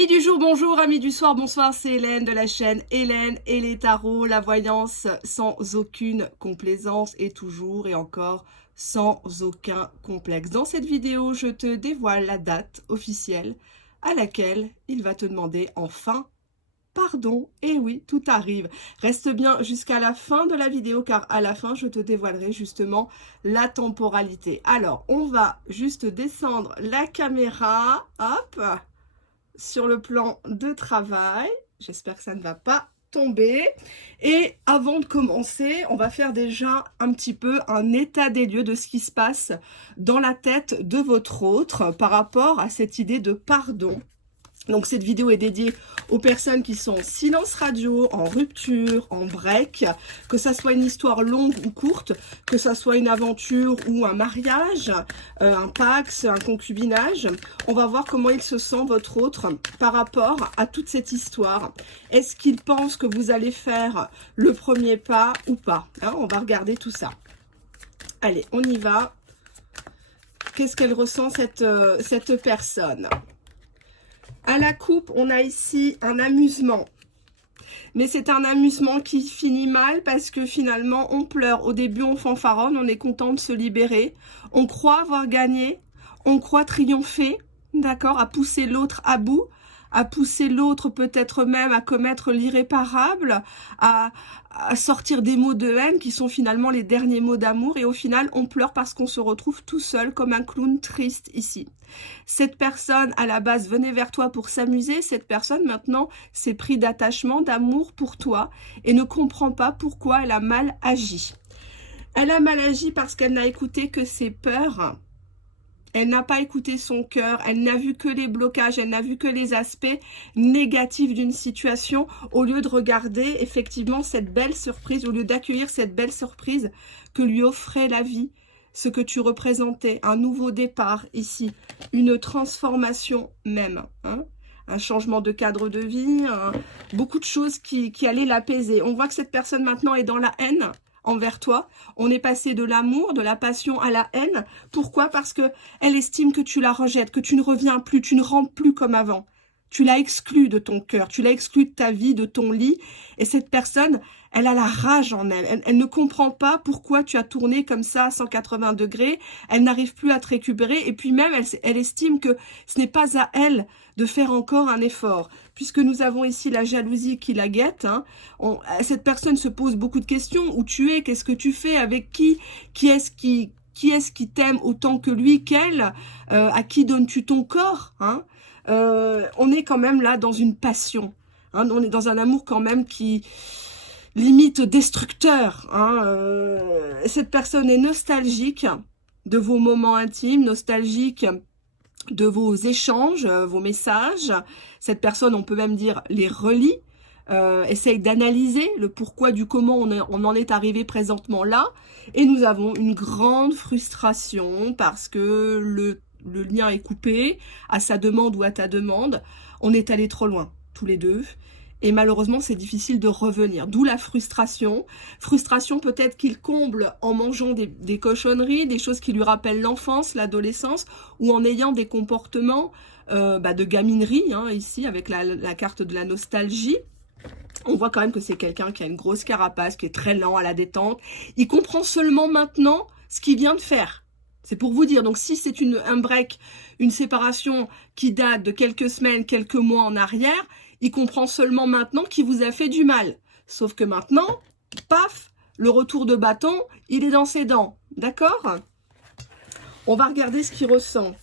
Amis du jour, bonjour, amis du soir, bonsoir, c'est Hélène de la chaîne Hélène et les tarots, la voyance sans aucune complaisance et toujours et encore sans aucun complexe. Dans cette vidéo, je te dévoile la date officielle à laquelle il va te demander enfin pardon. Et oui, tout arrive. Reste bien jusqu'à la fin de la vidéo car à la fin, je te dévoilerai justement la temporalité. Alors, on va juste descendre la caméra, hop, sur le plan de travail. J'espère que ça ne va pas tomber. Et avant de commencer, on va faire déjà un petit peu un état des lieux de ce qui se passe dans la tête de votre autre par rapport à cette idée de pardon. Donc cette vidéo est dédiée aux personnes qui sont en silence radio, en rupture, en break, que ça soit une histoire longue ou courte, que ça soit une aventure ou un mariage, un pax, un concubinage. On va voir comment il se sent, votre autre, par rapport à toute cette histoire. Est-ce qu'il pense que vous allez faire le premier pas ou pas, hein? On va regarder tout ça. Allez, on y va. Qu'est-ce qu'elle ressent, cette personne ? À la coupe, on a ici un amusement. Mais c'est un amusement qui finit mal parce que finalement, on pleure. Au début, on fanfaronne, on est content de se libérer. On croit avoir gagné, on croit triompher, d'accord, à pousser l'autre à bout, à pousser l'autre peut-être même à commettre l'irréparable, à sortir des mots de haine qui sont finalement les derniers mots d'amour. Et au final, on pleure parce qu'on se retrouve tout seul comme un clown triste ici. Cette personne, à la base, venait vers toi pour s'amuser. Cette personne, maintenant, s'est pris d'attachement, d'amour pour toi et ne comprend pas pourquoi elle a mal agi. Elle a mal agi parce qu'elle n'a écouté que ses peurs. Elle n'a pas écouté son cœur, elle n'a vu que les blocages, elle n'a vu que les aspects négatifs d'une situation, au lieu de regarder effectivement cette belle surprise, au lieu d'accueillir cette belle surprise que lui offrait la vie, ce que tu représentais, un nouveau départ ici, une transformation même, hein, un changement de cadre de vie, beaucoup de choses qui allaient l'apaiser. On voit que cette personne maintenant est dans la haine envers toi. On est passé de l'amour, de la passion à la haine. Pourquoi? Parce que elle estime que tu la rejettes, que tu ne reviens plus, tu ne rentres plus comme avant. Tu l'as exclue de ton cœur, tu l'as exclue de ta vie, de ton lit. Et cette personne, elle a la rage en elle. Elle ne comprend pas pourquoi tu as tourné comme ça à 180 degrés. Elle n'arrive plus à te récupérer. Et puis même, elle estime que ce n'est pas à elle de faire encore un effort. Puisque nous avons ici la jalousie qui la guette. Hein. Cette personne se pose beaucoup de questions. Où tu es? Qu'est-ce que tu fais? Avec qui? Qui est-ce qui t'aime autant que lui, qu'elle? À qui donnes-tu ton corps, hein? On est quand même là dans une passion, hein, on est dans un amour quand même qui limite destructeur, hein, cette personne est nostalgique de vos moments intimes, nostalgique de vos échanges, vos messages. Cette personne, on peut même dire, les relie, essaye d'analyser le pourquoi du comment on en est arrivé présentement là. Et nous avons une grande frustration parce que le lien est coupé, à sa demande ou à ta demande. On est allé trop loin, tous les deux. Et malheureusement, c'est difficile de revenir. D'où la frustration. Frustration peut-être qu'il comble en mangeant des cochonneries, des choses qui lui rappellent l'enfance, l'adolescence, ou en ayant des comportements de gaminerie, hein, ici, avec la carte de la nostalgie. On voit quand même que c'est quelqu'un qui a une grosse carapace, qui est très lent à la détente. Il comprend seulement maintenant ce qu'il vient de faire. C'est pour vous dire, donc si c'est un break, une séparation qui date de quelques semaines, quelques mois en arrière, il comprend seulement maintenant qu'il vous a fait du mal. Sauf que maintenant, paf, le retour de bâton, il est dans ses dents. D'accord? On va regarder ce qu'il ressent.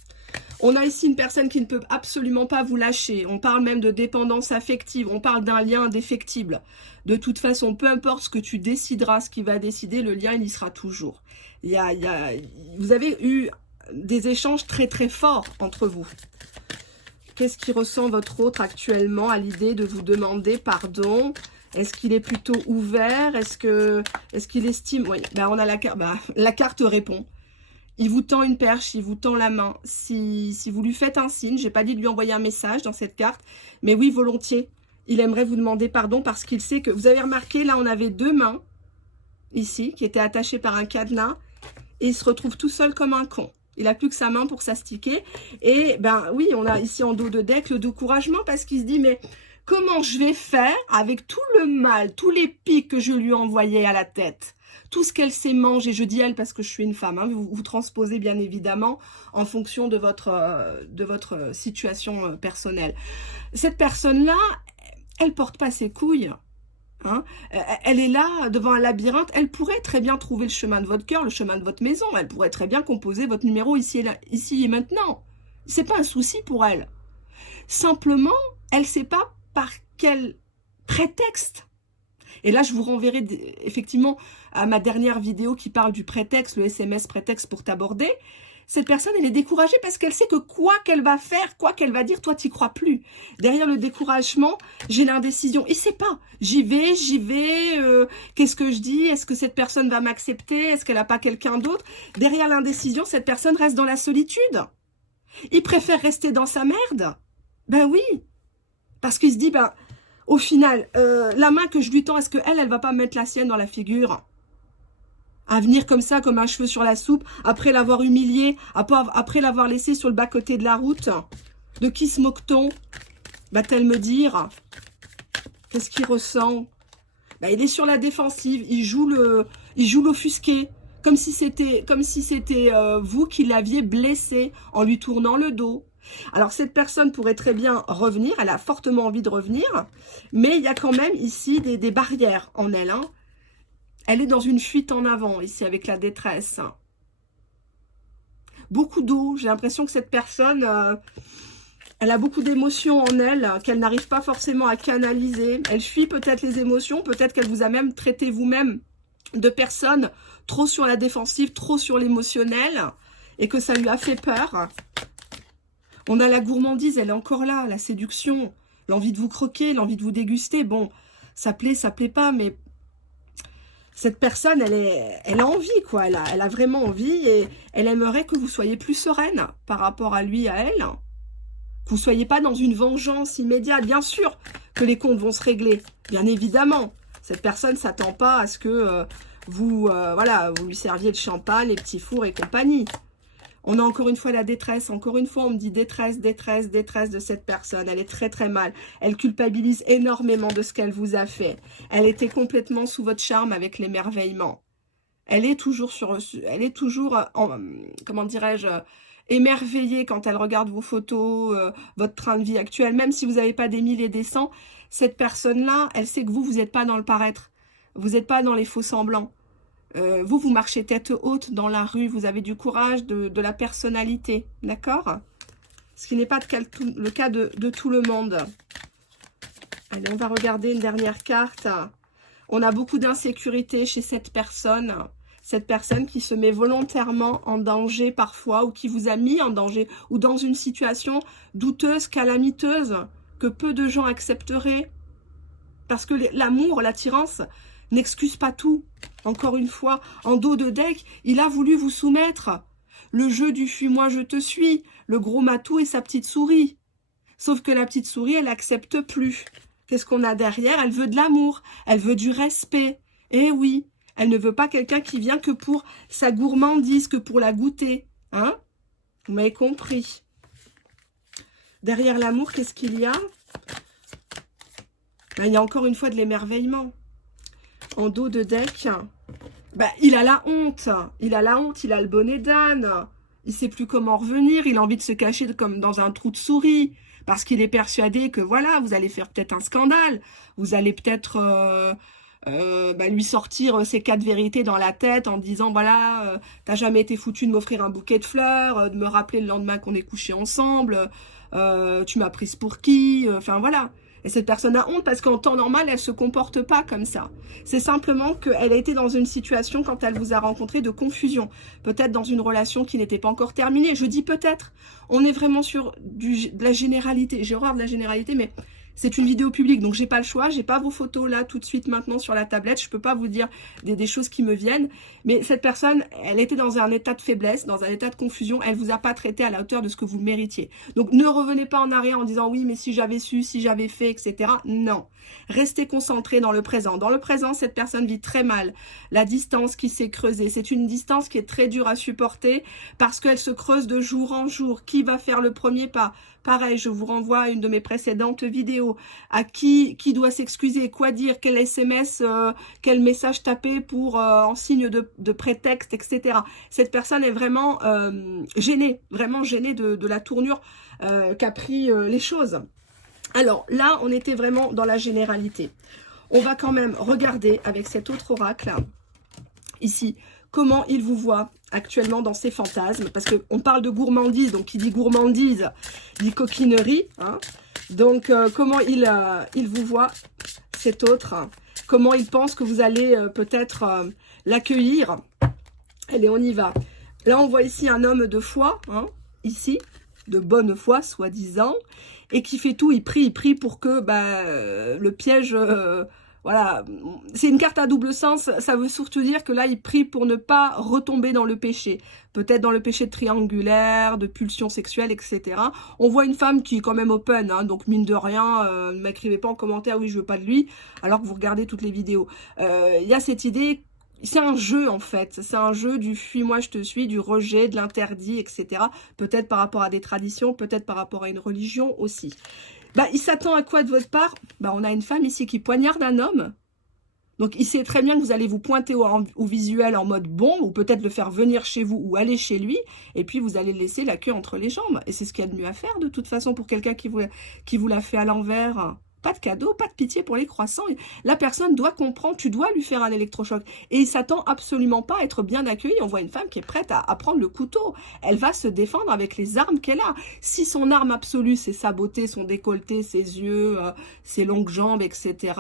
On a ici une personne qui ne peut absolument pas vous lâcher. On parle même de dépendance affective. On parle d'un lien indéfectible. De toute façon, peu importe ce que tu décideras, ce qu'il va décider, le lien, il y sera toujours. Vous avez eu des échanges très très forts entre vous. Qu'est-ce qui ressent votre autre actuellement à l'idée de vous demander pardon? Est-ce qu'il est plutôt ouvert? Est-ce qu'il estime? Oui, ben on a la carte répond. Il vous tend une perche, il vous tend la main. Si vous lui faites un signe, j'ai pas dit de lui envoyer un message dans cette carte, mais oui, volontiers. Il aimerait vous demander pardon parce qu'il sait que... Vous avez remarqué, là, on avait deux mains, ici, qui étaient attachées par un cadenas, et il se retrouve tout seul comme un con. Il a plus que sa main pour s'astiquer. Et ben oui, on a ici en dos de deck le découragement parce qu'il se dit, mais comment je vais faire avec tout le mal, tous les pics que je lui ai envoyés à la tête, tout ce qu'elle s'est mangé, je dis elle parce que je suis une femme, hein, vous transposez bien évidemment en fonction de votre situation personnelle. Cette personne-là, elle porte pas ses couilles. Hein, elle est là devant un labyrinthe, elle pourrait très bien trouver le chemin de votre cœur, le chemin de votre maison, elle pourrait très bien composer votre numéro ici et maintenant. C'est pas un souci pour elle. Simplement, elle sait pas par quel prétexte. Et là, je vous renverrai effectivement à ma dernière vidéo qui parle du prétexte, le SMS prétexte pour t'aborder. Cette personne, elle est découragée parce qu'elle sait que quoi qu'elle va faire, quoi qu'elle va dire, toi, t'y crois plus. Derrière le découragement, j'ai l'indécision. Et c'est pas, j'y vais, qu'est-ce que je dis? Est-ce que cette personne va m'accepter? Est-ce qu'elle n'a pas quelqu'un d'autre? Derrière l'indécision, cette personne reste dans la solitude. Il préfère rester dans sa merde. Ben oui. Parce qu'il se dit, ben, au final, la main que je lui tends, est-ce qu'elle, elle va pas mettre la sienne dans la figure? À venir comme ça, comme un cheveu sur la soupe, après l'avoir humilié, après l'avoir laissé sur le bas-côté de la route. De qui se moque-t-on? Va-t-elle me dire? Qu'est-ce qu'il ressent? Ben, il est sur la défensive, il joue l'offusqué, comme si c'était vous qui l'aviez blessé en lui tournant le dos. Alors, cette personne pourrait très bien revenir, elle a fortement envie de revenir, mais il y a quand même ici des barrières en elle, hein. Elle est dans une fuite en avant, ici, avec la détresse. Beaucoup d'eau. J'ai l'impression que cette personne, elle a beaucoup d'émotions en elle, qu'elle n'arrive pas forcément à canaliser. Elle fuit peut-être les émotions, peut-être qu'elle vous a même traité vous-même de personne trop sur la défensive, trop sur l'émotionnel, et que ça lui a fait peur. On a la gourmandise, elle est encore là, la séduction, l'envie de vous croquer, l'envie de vous déguster. Bon, ça plaît pas, mais cette personne, elle a envie, quoi. Elle a vraiment envie et elle aimerait que vous soyez plus sereine par rapport à lui, à elle. Que vous ne soyez pas dans une vengeance immédiate. Bien sûr que les comptes vont se régler, bien évidemment. Cette personne ne s'attend pas à ce que vous lui serviez le champagne, les petits fours et compagnie. On a encore une fois la détresse. Encore une fois, on me dit détresse, détresse, détresse de cette personne. Elle est très, très mal. Elle culpabilise énormément de ce qu'elle vous a fait. Elle était complètement sous votre charme avec l'émerveillement. Elle est toujours comment dirais-je, émerveillée quand elle regarde vos photos, votre train de vie actuel. Même si vous n'avez pas des 1000 et des 100, cette personne-là, elle sait que vous n'êtes pas dans le paraître. Vous n'êtes pas dans les faux semblants. Vous marchez tête haute dans la rue, vous avez du courage, de la personnalité, d'accord? Ce qui n'est pas le cas de tout le monde. Allez, on va regarder une dernière carte. On a beaucoup d'insécurité chez cette personne qui se met volontairement en danger parfois, ou qui vous a mis en danger, ou dans une situation douteuse, calamiteuse, que peu de gens accepteraient. Parce que l'amour, l'attirance n'excuse pas tout. Encore une fois, en dos de deck, il a voulu vous soumettre. Le jeu du fuis-moi, je te suis. Le gros matou et sa petite souris. Sauf que la petite souris, elle n'accepte plus. Qu'est-ce qu'on a derrière? Elle veut de l'amour. Elle veut du respect. Eh oui, elle ne veut pas quelqu'un qui vient que pour sa gourmandise, que pour la goûter. Hein? Vous m'avez compris. Derrière l'amour, qu'est-ce qu'il y a? Ben, il y a encore une fois de l'émerveillement. En dos de deck, ben, il a la honte. Il a la honte, il a le bonnet d'âne. Il ne sait plus comment revenir. Il a envie de se cacher comme dans un trou de souris. Parce qu'il est persuadé que voilà, vous allez faire peut-être un scandale. Vous allez peut-être lui sortir ses 4 vérités dans la tête en disant voilà, t'as jamais été foutu de m'offrir un bouquet de fleurs, de me rappeler le lendemain qu'on est couché ensemble, tu m'as prise pour qui, enfin voilà. Et cette personne a honte parce qu'en temps normal, elle ne se comporte pas comme ça. C'est simplement qu'elle a été dans une situation, quand elle vous a rencontré, de confusion. Peut-être dans une relation qui n'était pas encore terminée. Je dis peut-être. On est vraiment sur de la généralité. J'ai horreur de la généralité, mais C'est une vidéo publique, donc j'ai pas le choix, j'ai pas vos photos là tout de suite maintenant sur la tablette, je peux pas vous dire des choses qui me viennent, mais cette personne, elle était dans un état de faiblesse, dans un état de confusion, elle vous a pas traité à la hauteur de ce que vous méritiez. Donc ne revenez pas en arrière en disant oui mais si j'avais su, si j'avais fait, etc. Non, restez concentré dans le présent. Dans le présent, cette personne vit très mal, la distance qui s'est creusée, c'est une distance qui est très dure à supporter parce qu'elle se creuse de jour en jour. Qui va faire le premier pas? Pareil, je vous renvoie à une de mes précédentes vidéos. À qui doit s'excuser, quoi dire, quel SMS, quel message taper pour en signe de prétexte, etc. Cette personne est vraiment gênée, de la tournure qu'a pris les choses. Alors là, on était vraiment dans la généralité. On va quand même regarder avec cet autre oracle, ici, comment il vous voit actuellement dans ses fantasmes, parce qu'on parle de gourmandise, donc qui dit gourmandise, dit coquinerie, hein. Donc comment il vous voit, cet autre, comment il pense que vous allez peut-être l'accueillir. Allez, on y va. Là, on voit ici un homme de foi, hein, ici, de bonne foi, soi-disant, et qui fait tout, il prie pour que le piège... voilà, c'est une carte à double sens, ça veut surtout dire que là, il prie pour ne pas retomber dans le péché. Peut-être dans le péché de triangulaire, de pulsion sexuelle, etc. On voit une femme qui est quand même open, hein, donc mine de rien, ne m'écrivez pas en commentaire, oui, je veux pas de lui, alors que vous regardez toutes les vidéos. Il y a cette idée, c'est un jeu en fait, c'est un jeu du fuis-moi, je te suis, du rejet, de l'interdit, etc. Peut-être par rapport à des traditions, peut-être par rapport à une religion aussi. Il s'attend à quoi de votre part? On a une femme ici qui poignarde un homme. Donc, il sait très bien que vous allez vous pointer au visuel en mode bombe, ou peut-être le faire venir chez vous ou aller chez lui, et puis vous allez laisser la queue entre les jambes. Et c'est ce qu'il y a de mieux à faire, de toute façon, pour quelqu'un qui vous l'a fait à l'envers. Pas de cadeau, pas de pitié pour les croissants. La personne doit comprendre, tu dois lui faire un électrochoc. Et il s'attend absolument pas à être bien accueilli. On voit une femme qui est prête à prendre le couteau. Elle va se défendre avec les armes qu'elle a. Si son arme absolue, c'est sa beauté, son décolleté, ses yeux, ses longues jambes, etc.,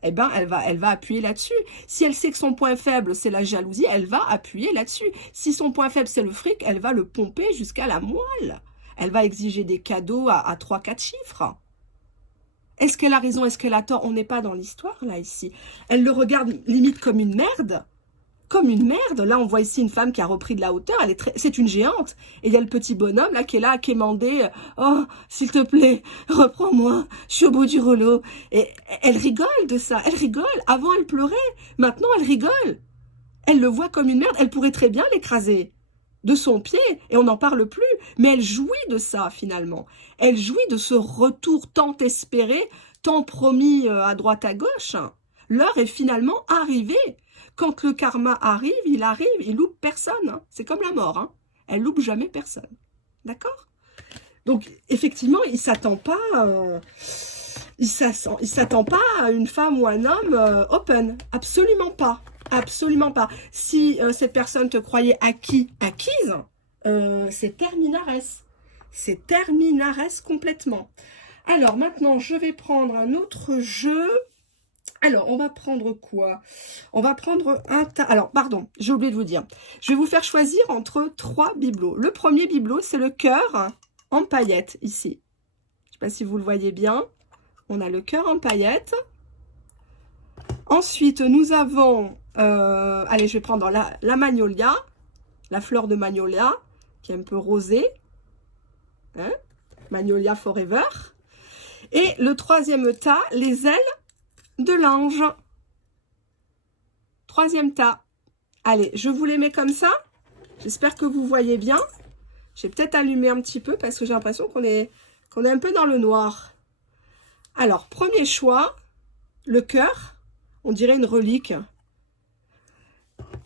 elle va appuyer là-dessus. Si elle sait que son point faible, c'est la jalousie, elle va appuyer là-dessus. Si son point faible, c'est le fric, elle va le pomper jusqu'à la moelle. Elle va exiger des cadeaux à 3-4 chiffres. Est-ce qu'elle a raison? Est-ce qu'elle a tort? On n'est pas dans l'histoire, là, ici. Elle le regarde limite comme une merde. Comme une merde. Là, on voit ici une femme qui a repris de la hauteur. C'est une géante. Et il y a le petit bonhomme, là, qui est là, à quémander. Oh, s'il te plaît, reprends-moi. Je suis au bout du rouleau. Et elle rigole de ça. Elle rigole. Avant, elle pleurait. Maintenant, elle rigole. Elle le voit comme une merde. Elle pourrait très bien l'écraser de son pied, et on n'en parle plus, mais elle jouit de ça, finalement. Elle jouit de ce retour tant espéré, tant promis à droite à gauche. L'heure est finalement arrivée. Quand le karma arrive, il loupe personne. Hein. C'est comme la mort, hein. Elle loupe jamais personne. D'accord? Donc, effectivement, il s'attend pas... il s'attend pas à une femme ou un homme open. Absolument pas. Absolument pas. Si cette personne te croyait acquise, c'est terminares. C'est terminares complètement. Alors, maintenant, je vais prendre un autre jeu. Alors, on va prendre quoi? On va prendre un tas... Alors, pardon, j'ai oublié de vous dire. Je vais vous faire choisir entre 3 bibelots. Le premier bibelot, c'est le cœur en paillettes, ici. Je ne sais pas si vous le voyez bien. On a le cœur en paillettes. Ensuite, nous avons... allez, je vais prendre la magnolia, la fleur de magnolia, qui est un peu rosée. Hein? Magnolia Forever. Et le troisième tas, les ailes de l'ange. Troisième tas. Allez, je vous les mets comme ça. J'espère que vous voyez bien. J'ai peut-être allumé un petit peu parce que j'ai l'impression qu'on est un peu dans le noir. Alors, premier choix, le cœur. On dirait une relique.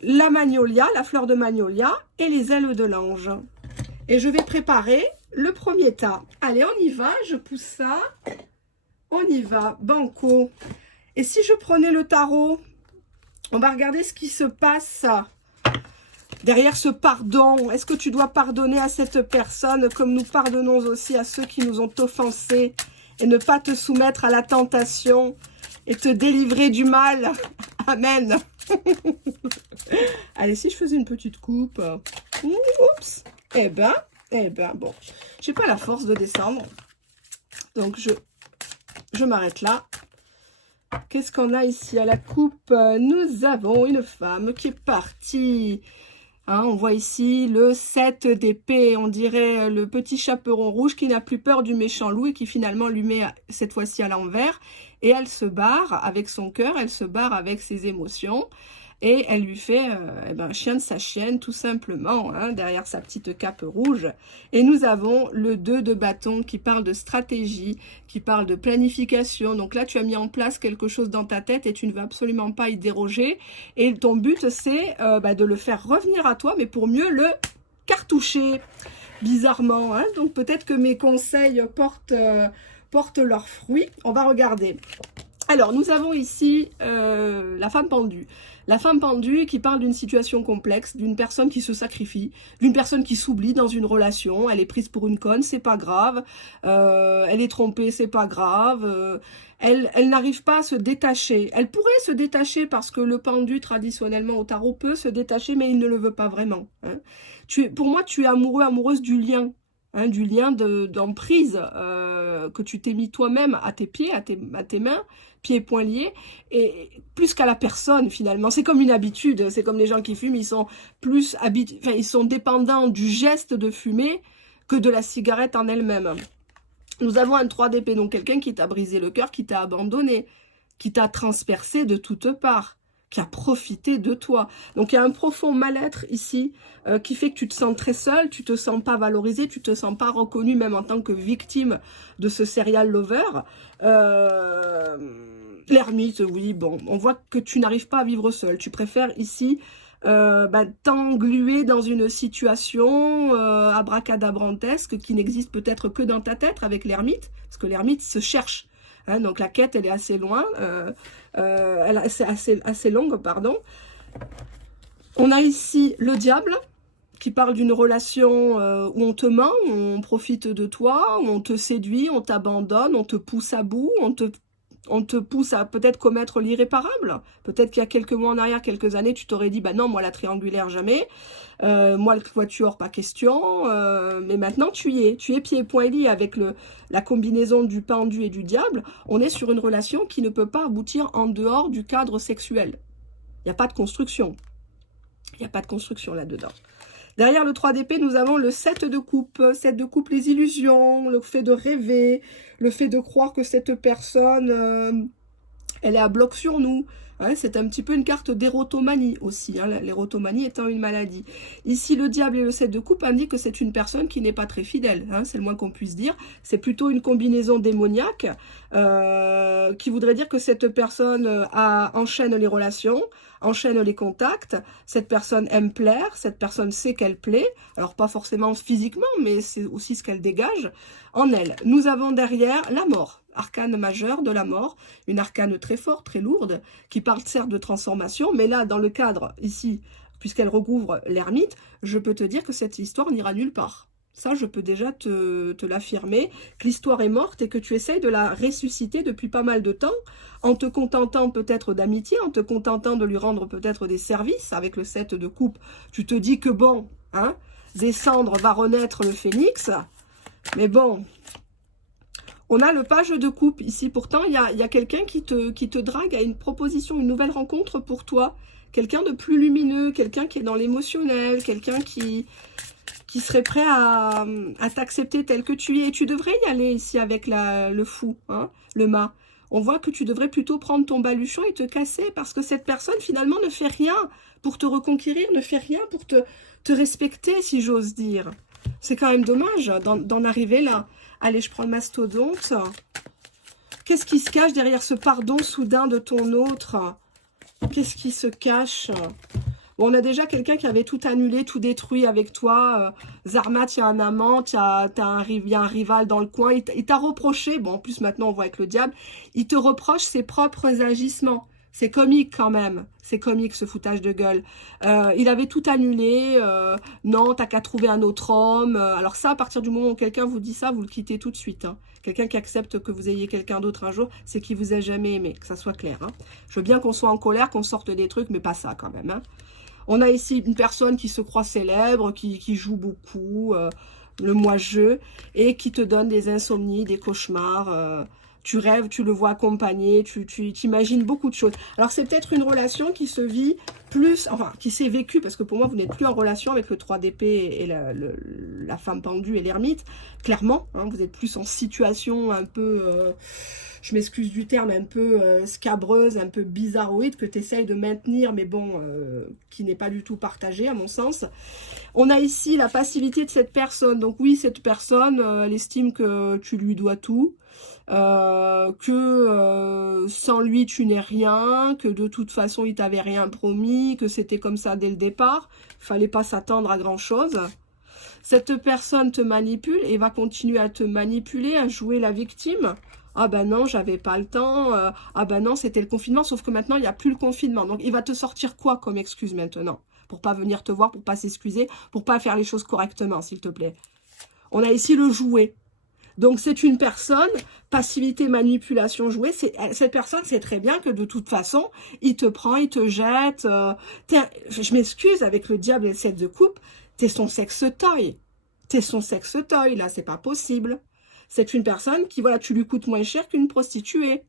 La magnolia, la fleur de magnolia et les ailes de l'ange. Et je vais préparer le premier tas. Allez, on y va, je pousse ça. On y va, banco. Et si je prenais le tarot, on va regarder ce qui se passe derrière ce pardon. Est-ce que tu dois pardonner à cette personne comme nous pardonnons aussi à ceux qui nous ont offensés et ne pas te soumettre à la tentation et te délivrer du mal. Amen. Allez, si je faisais une petite coupe. Oups. Eh ben, bon. J'ai pas la force de descendre. Donc, je je m'arrête là. Qu'est-ce qu'on a ici à la coupe? Nous avons une femme qui est partie. Hein, on voit ici le 7 d'épée, on dirait le petit chaperon rouge qui n'a plus peur du méchant loup et qui finalement lui met cette fois-ci à l'envers. Et elle se barre avec son cœur, elle se barre avec ses émotions. Et elle lui fait eh ben, chien de sa chienne, tout simplement, hein, derrière sa petite cape rouge. Et nous avons le 2 de bâton qui parle de stratégie, qui parle de planification. Donc là, tu as mis en place quelque chose dans ta tête et tu ne veux absolument pas y déroger. Et ton but, c'est de le faire revenir à toi, mais pour mieux le cartoucher, bizarrement. Hein. Donc peut-être que mes conseils portent leurs fruits. On va regarder. Alors, nous avons ici la femme pendue. La femme pendue qui parle d'une situation complexe, d'une personne qui se sacrifie, d'une personne qui s'oublie dans une relation. Elle est prise pour une conne, c'est pas grave. Elle est trompée, c'est pas grave. Elle n'arrive pas à se détacher. Elle pourrait se détacher parce que le pendu, traditionnellement au tarot, peut se détacher, mais il ne le veut pas vraiment. Hein. Pour moi, tu es amoureux, amoureuse du lien. Hein, du lien d'emprise que tu t'es mis toi-même à tes pieds, à tes mains, pieds et poings liés, et plus qu'à la personne finalement. C'est comme une habitude, c'est comme les gens qui fument, ils sont ils sont dépendants du geste de fumer que de la cigarette en elle-même. Nous avons un 3 d'épée, donc quelqu'un qui t'a brisé le cœur, qui t'a abandonné, qui t'a transpercé de toutes parts, qui a profité de toi. Donc il y a un profond mal-être ici qui fait que tu te sens très seul, tu te sens pas valorisé, tu te sens pas reconnu même en tant que victime de ce serial lover. L'ermite, oui, bon, on voit que tu n'arrives pas à vivre seul. Tu préfères ici t'engluer dans une situation abracadabrantesque qui n'existe peut-être que dans ta tête avec l'ermite, parce que l'ermite se cherche. Hein, donc la quête, elle est assez loin, assez longue, pardon. On a ici le diable, qui parle d'une relation où on te ment, où on profite de toi, où on te séduit, on t'abandonne, on te pousse à bout, on te pousse à peut-être commettre l'irréparable. Peut-être qu'il y a quelques mois en arrière, quelques années, tu t'aurais dit, bah non, moi la triangulaire, jamais. Moi le quatuor, pas question. Mais maintenant, tu y es pieds et poings liés avec la combinaison du pendu et du diable. On est sur une relation qui ne peut pas aboutir en dehors du cadre sexuel. Il n'y a pas de construction. Il n'y a pas de construction là-dedans. Derrière le 3 d'épée, nous avons le 7 de coupe. 7 de coupe, les illusions, le fait de rêver, le fait de croire que cette personne, elle est à bloc sur nous. Hein, c'est un petit peu une carte d'érotomanie aussi, hein, l'érotomanie étant une maladie. Ici, le diable et le 7 de coupe indiquent que c'est une personne qui n'est pas très fidèle, hein, c'est le moins qu'on puisse dire. C'est plutôt une combinaison démoniaque qui voudrait dire que cette personne enchaîne les relations, enchaîne les contacts, cette personne aime plaire, cette personne sait qu'elle plaît, alors pas forcément physiquement, mais c'est aussi ce qu'elle dégage en elle. Nous avons derrière la mort. Arcane majeur de la mort, une arcane très forte, très lourde, qui parle certes de transformation, mais là, dans le cadre, ici, puisqu'elle recouvre l'ermite, je peux te dire que cette histoire n'ira nulle part. Ça, je peux déjà te l'affirmer, que l'histoire est morte et que tu essayes de la ressusciter depuis pas mal de temps, en te contentant peut-être d'amitié, en te contentant de lui rendre peut-être des services, avec le 7 de coupe, tu te dis que bon, hein, des cendres va renaître le phénix, mais bon... On a le page de coupe ici. Pourtant, il y a quelqu'un qui te drague à une proposition, une nouvelle rencontre pour toi. Quelqu'un de plus lumineux, quelqu'un qui est dans l'émotionnel, quelqu'un qui serait prêt à t'accepter tel que tu es. Et tu devrais y aller ici avec le fou, hein, le mât. On voit que tu devrais plutôt prendre ton baluchon et te casser parce que cette personne, finalement, ne fait rien pour te reconquérir, ne fait rien pour te respecter, si j'ose dire. C'est quand même dommage d'en arriver là. Allez, je prends le mastodonte. Qu'est-ce qui se cache derrière ce pardon soudain de ton autre? Qu'est-ce qui se cache? Bon, on a déjà quelqu'un qui avait tout annulé, tout détruit avec toi. Zarmat, il y a un amant, il y a un rival dans le coin. Il t'a reproché, bon, en plus maintenant on voit avec le diable, il te reproche ses propres agissements. C'est comique quand même, c'est comique ce foutage de gueule. Il avait tout annulé, non, t'as qu'à trouver un autre homme. Alors ça, à partir du moment où quelqu'un vous dit ça, vous le quittez tout de suite. Hein. Quelqu'un qui accepte que vous ayez quelqu'un d'autre un jour, c'est qu'il vous a jamais aimé, que ça soit clair. Hein. Je veux bien qu'on soit en colère, qu'on sorte des trucs, mais pas ça quand même. Hein. On a ici une personne qui se croit célèbre, qui joue beaucoup. le moi-je, et qui te donne des insomnies, des cauchemars. Tu rêves, tu le vois accompagné, tu t'imagines beaucoup de choses. Alors, c'est peut-être une relation qui se vit plus, enfin, qui s'est vécue, parce que pour moi, vous n'êtes plus en relation avec le 3 d'épée et la femme pendue et l'ermite, clairement. Hein, vous êtes plus en situation un peu, je m'excuse du terme, un peu scabreuse, un peu bizarroïde, que tu essayes de maintenir, mais bon, qui n'est pas du tout partagée, à mon sens. On a ici la passivité de cette personne. Donc oui, cette personne, elle estime que tu lui dois tout. Sans lui tu n'es rien, que de toute façon il t'avait rien promis, que c'était comme ça dès le départ, il fallait pas s'attendre à grand chose. Cette personne te manipule et va continuer à te manipuler, à jouer la victime. Ah ben non, j'avais pas le temps, ah ben non, c'était le confinement, sauf que maintenant il n'y a plus le confinement. Donc il va te sortir quoi comme excuse maintenant? Pour pas venir te voir, pour pas s'excuser, pour pas faire les choses correctement, s'il te plaît. On a ici le jouet. Donc, c'est une personne, passivité, manipulation, jouée. Cette personne sait très bien que de toute façon, il te prend, il te jette. Je m'excuse, avec le diable et le 7 de coupe, t'es son sexe-toy. T'es son sexe-toy, là, c'est pas possible. C'est une personne qui, voilà, tu lui coûtes moins cher qu'une prostituée.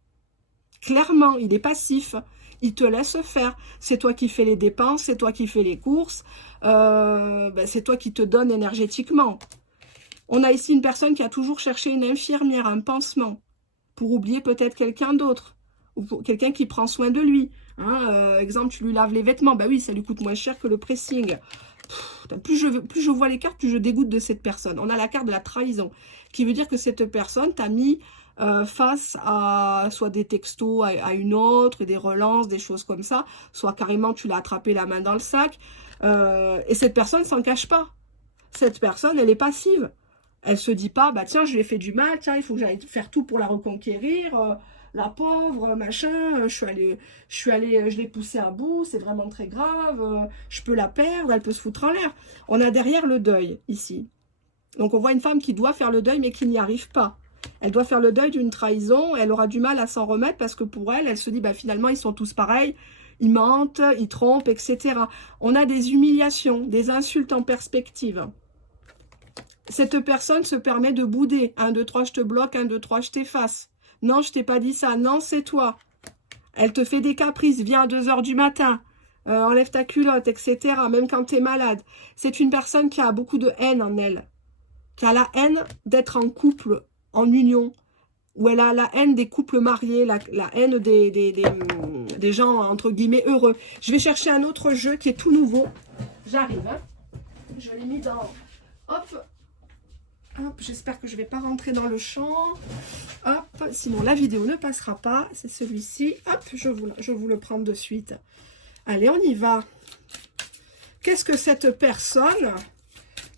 Clairement, il est passif. Il te laisse faire. C'est toi qui fais les dépenses, c'est toi qui fais les courses. C'est toi qui te donne énergétiquement. On a ici une personne qui a toujours cherché une infirmière, un pansement, pour oublier peut-être quelqu'un d'autre, ou pour quelqu'un qui prend soin de lui. Hein, exemple, tu lui laves les vêtements, bah oui, ça lui coûte moins cher que le pressing. Plus je vois les cartes, plus je dégoûte de cette personne. On a la carte de la trahison, qui veut dire que cette personne t'a mis face à soit des textos à une autre, des relances, des choses comme ça, soit carrément tu l'as attrapé la main dans le sac, et cette personne s'en cache pas. Cette personne, elle est passive. Elle se dit pas, bah tiens, je lui ai fait du mal, tiens, il faut que j'aille faire tout pour la reconquérir, la pauvre, machin, je l'ai poussée à bout, c'est vraiment très grave, je peux la perdre, elle peut se foutre en l'air. On a derrière le deuil, ici. Donc on voit une femme qui doit faire le deuil, mais qui n'y arrive pas. Elle doit faire le deuil d'une trahison, elle aura du mal à s'en remettre, parce que pour elle, elle se dit, bah finalement, ils sont tous pareils, ils mentent, ils trompent, etc. On a des humiliations, des insultes en perspective. Cette personne se permet de bouder. 1, 2, 3, je te bloque. 1, 2, 3, je t'efface. Non, je t'ai pas dit ça. Non, c'est toi. Elle te fait des caprices. Viens à 2 h du matin. Enlève ta culotte, etc. Même quand tu es malade. C'est une personne qui a beaucoup de haine en elle. Qui a la haine d'être en couple, en union. Ou elle a la haine des couples mariés. La haine des gens, entre guillemets, heureux. Je vais chercher un autre jeu qui est tout nouveau. J'arrive. Hein. Je l'ai mis dans... Hop. Hop, j'espère que je ne vais pas rentrer dans le champ. Hop, sinon la vidéo ne passera pas. C'est celui-ci. Hop, je vous le prends de suite. Allez, on y va. Qu'est-ce que cette personne